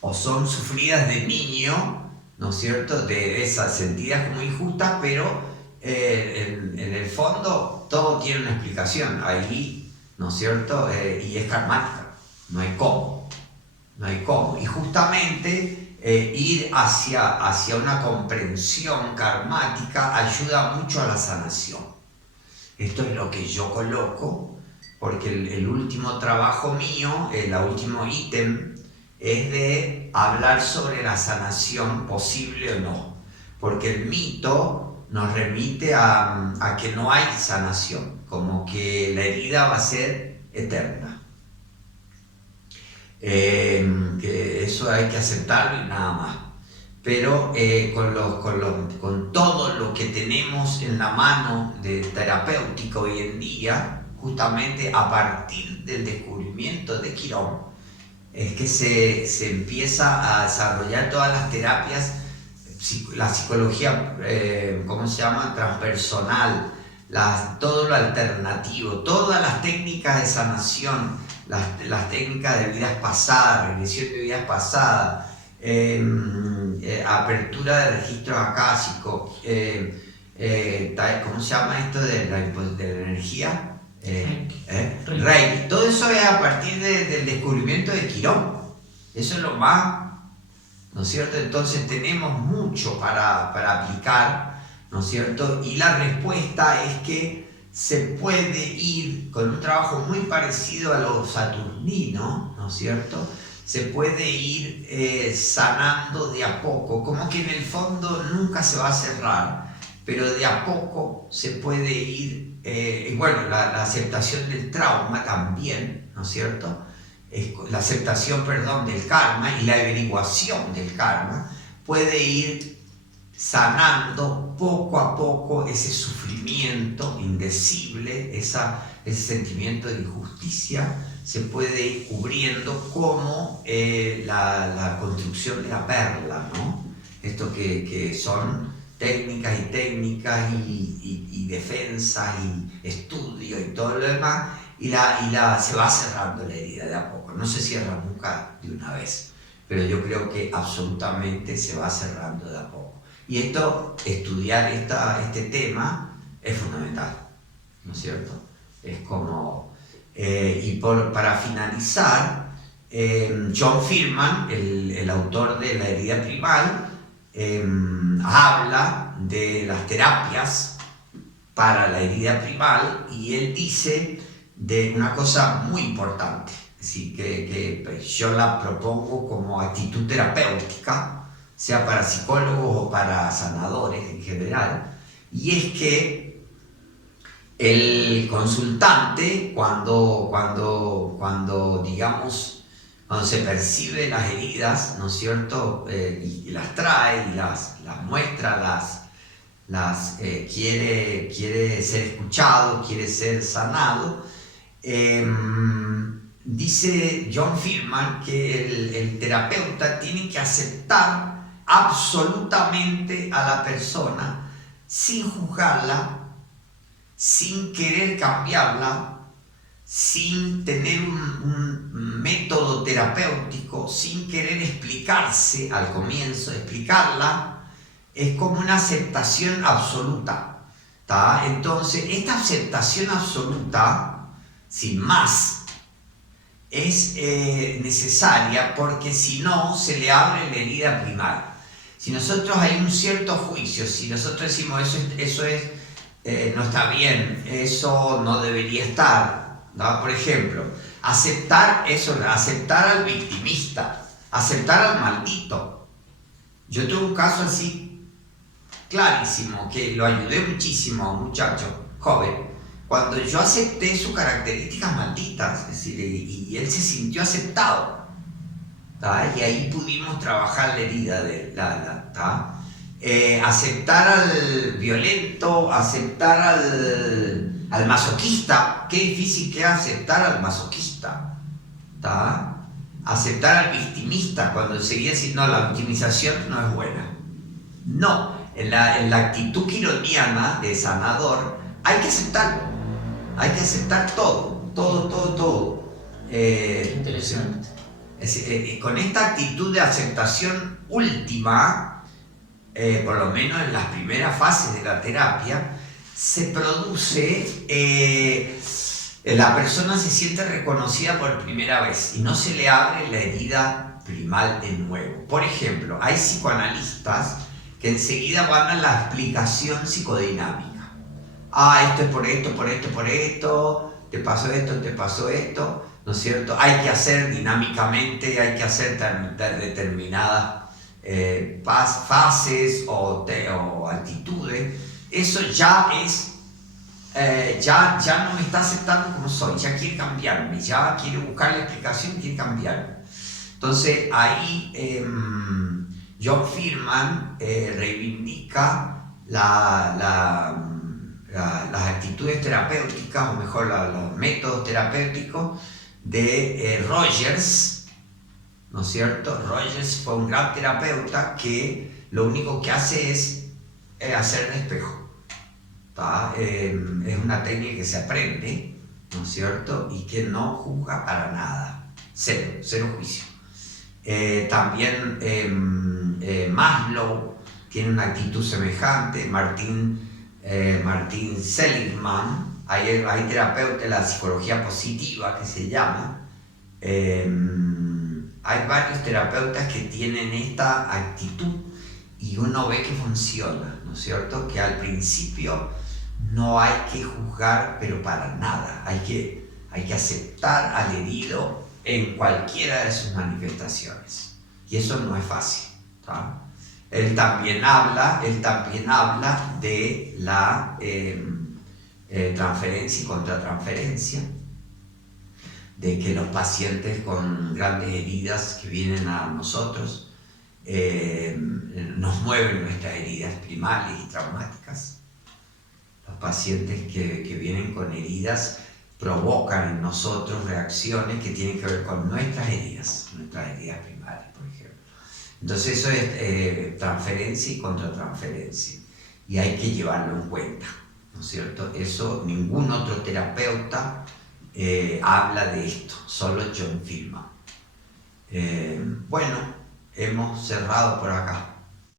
o son sufridas de niño, ¿no es cierto?, de esas sentidas como injustas, pero en el fondo todo tiene una explicación ahí, ¿no es cierto?, y es karmática, no hay cómo, y justamente ir hacia una comprensión karmática ayuda mucho a la sanación. Esto es lo que yo coloco, porque el último trabajo mío, el último ítem, es de hablar sobre la sanación posible o no, porque el mito nos remite a que no hay sanación, como que la herida va a ser eterna. Que eso hay que aceptarlo y nada más. Pero con todo lo que tenemos en la mano de terapéutico hoy en día, justamente a partir del descubrimiento de Quirón, es que se empieza a desarrollar todas las terapias, la psicología, ¿cómo se llama?, transpersonal, todo lo alternativo, todas las técnicas de sanación, las técnicas de vidas pasadas, regresión de vidas pasadas, apertura de registros akáshicos, ¿cómo se llama esto de la energía? Reiki. Todo eso es a partir del descubrimiento de Quirón. Eso es lo más, ¿no es cierto? Entonces tenemos mucho para aplicar, ¿no es cierto? Y la respuesta es que se puede ir con un trabajo muy parecido a lo saturnino, ¿no es cierto? Se puede ir sanando de a poco, como que en el fondo nunca se va a cerrar, pero de a poco se puede ir, bueno, la aceptación del trauma también, ¿no es cierto? La aceptación, perdón, del karma y la averiguación del karma puede ir sanando poco a poco ese sufrimiento indecible, ese sentimiento de injusticia, se puede ir cubriendo como la construcción de la perla, ¿no? Esto que son técnicas y defensas y estudio y todo lo demás, y se va cerrando la herida de a poco. No se cierra nunca de una vez, pero yo creo que absolutamente se va cerrando de a poco. Y estudiar este tema es fundamental, ¿no es cierto? Es como... para finalizar, John Fearman, el autor de La herida primal, habla de las terapias para la herida primal, y él dice de una cosa muy importante, así que yo la propongo como actitud terapéutica, sea para psicólogos o para sanadores en general, y es que el consultante, cuando se percibe las heridas, ¿no es cierto?, y las trae y las muestra, quiere ser escuchado, quiere ser sanado, dice John Fearman que el terapeuta tiene que aceptar absolutamente a la persona sin juzgarla, sin querer cambiarla, sin tener un método terapéutico, sin querer explicarse al comienzo, explicarla, es como una aceptación absoluta, ¿tá? Entonces, esta aceptación absoluta, sin más, es necesaria, porque si no, se le abre la herida primal. Si nosotros hay un cierto juicio, si nosotros decimos eso no está bien, eso no debería estar, ¿no? Por ejemplo, aceptar al victimista, aceptar al maldito. Yo tuve un caso así clarísimo, que lo ayudé muchísimo a un muchacho joven, cuando yo acepté sus características malditas, es decir, y él se sintió aceptado, ¿tá? Y ahí pudimos trabajar la herida de ¿tá? Aceptar al violento, aceptar al masoquista. Qué difícil que es aceptar al masoquista, ¿tá? Aceptar al victimista, cuando enseguida decir, no, la victimización no es buena. No, en la actitud quironiana de sanador hay que aceptarlo, hay que aceptar todo. Interesante. Con esta actitud de aceptación última, por lo menos en las primeras fases de la terapia, se produce, la persona se siente reconocida por primera vez y no se le abre la herida primal de nuevo. Por ejemplo, hay psicoanalistas que enseguida van a la explicación psicodinámica. Esto es por esto, por esto, por esto, te pasó esto, ¿no es cierto? Hay que hacer dinámicamente, hay que hacer determinadas fases o actitudes. Eso ya es, ya no me está aceptando como soy, ya quiere cambiarme, ya quiere buscar la explicación, quiere cambiarme. Entonces ahí John Fearman reivindica las actitudes terapéuticas, o mejor los métodos terapéuticos de Rogers, ¿no es cierto? Rogers fue un gran terapeuta que lo único que hace es hacer de espejo. Es una técnica que se aprende, ¿no es cierto? Y que no juzga para nada, cero juicio. También Maslow tiene una actitud semejante. Martin Seligman, hay terapeuta de la psicología positiva que se llama. Hay varios terapeutas que tienen esta actitud y uno ve que funciona, ¿no es cierto? Que al principio no hay que juzgar, pero para nada. Hay que aceptar al herido en cualquiera de sus manifestaciones. Y eso no es fácil, ¿tá? Él también habla de la transferencia y contratransferencia, de que los pacientes con grandes heridas que vienen a nosotros nos mueven nuestras heridas primales y traumáticas. Los pacientes que vienen con heridas provocan en nosotros reacciones que tienen que ver con nuestras heridas primarias, por ejemplo. Entonces eso es transferencia y contratransferencia, y hay que llevarlo en cuenta, ¿no es cierto? Eso ningún otro terapeuta habla de esto, solo John Fearman. Bueno, hemos cerrado por acá.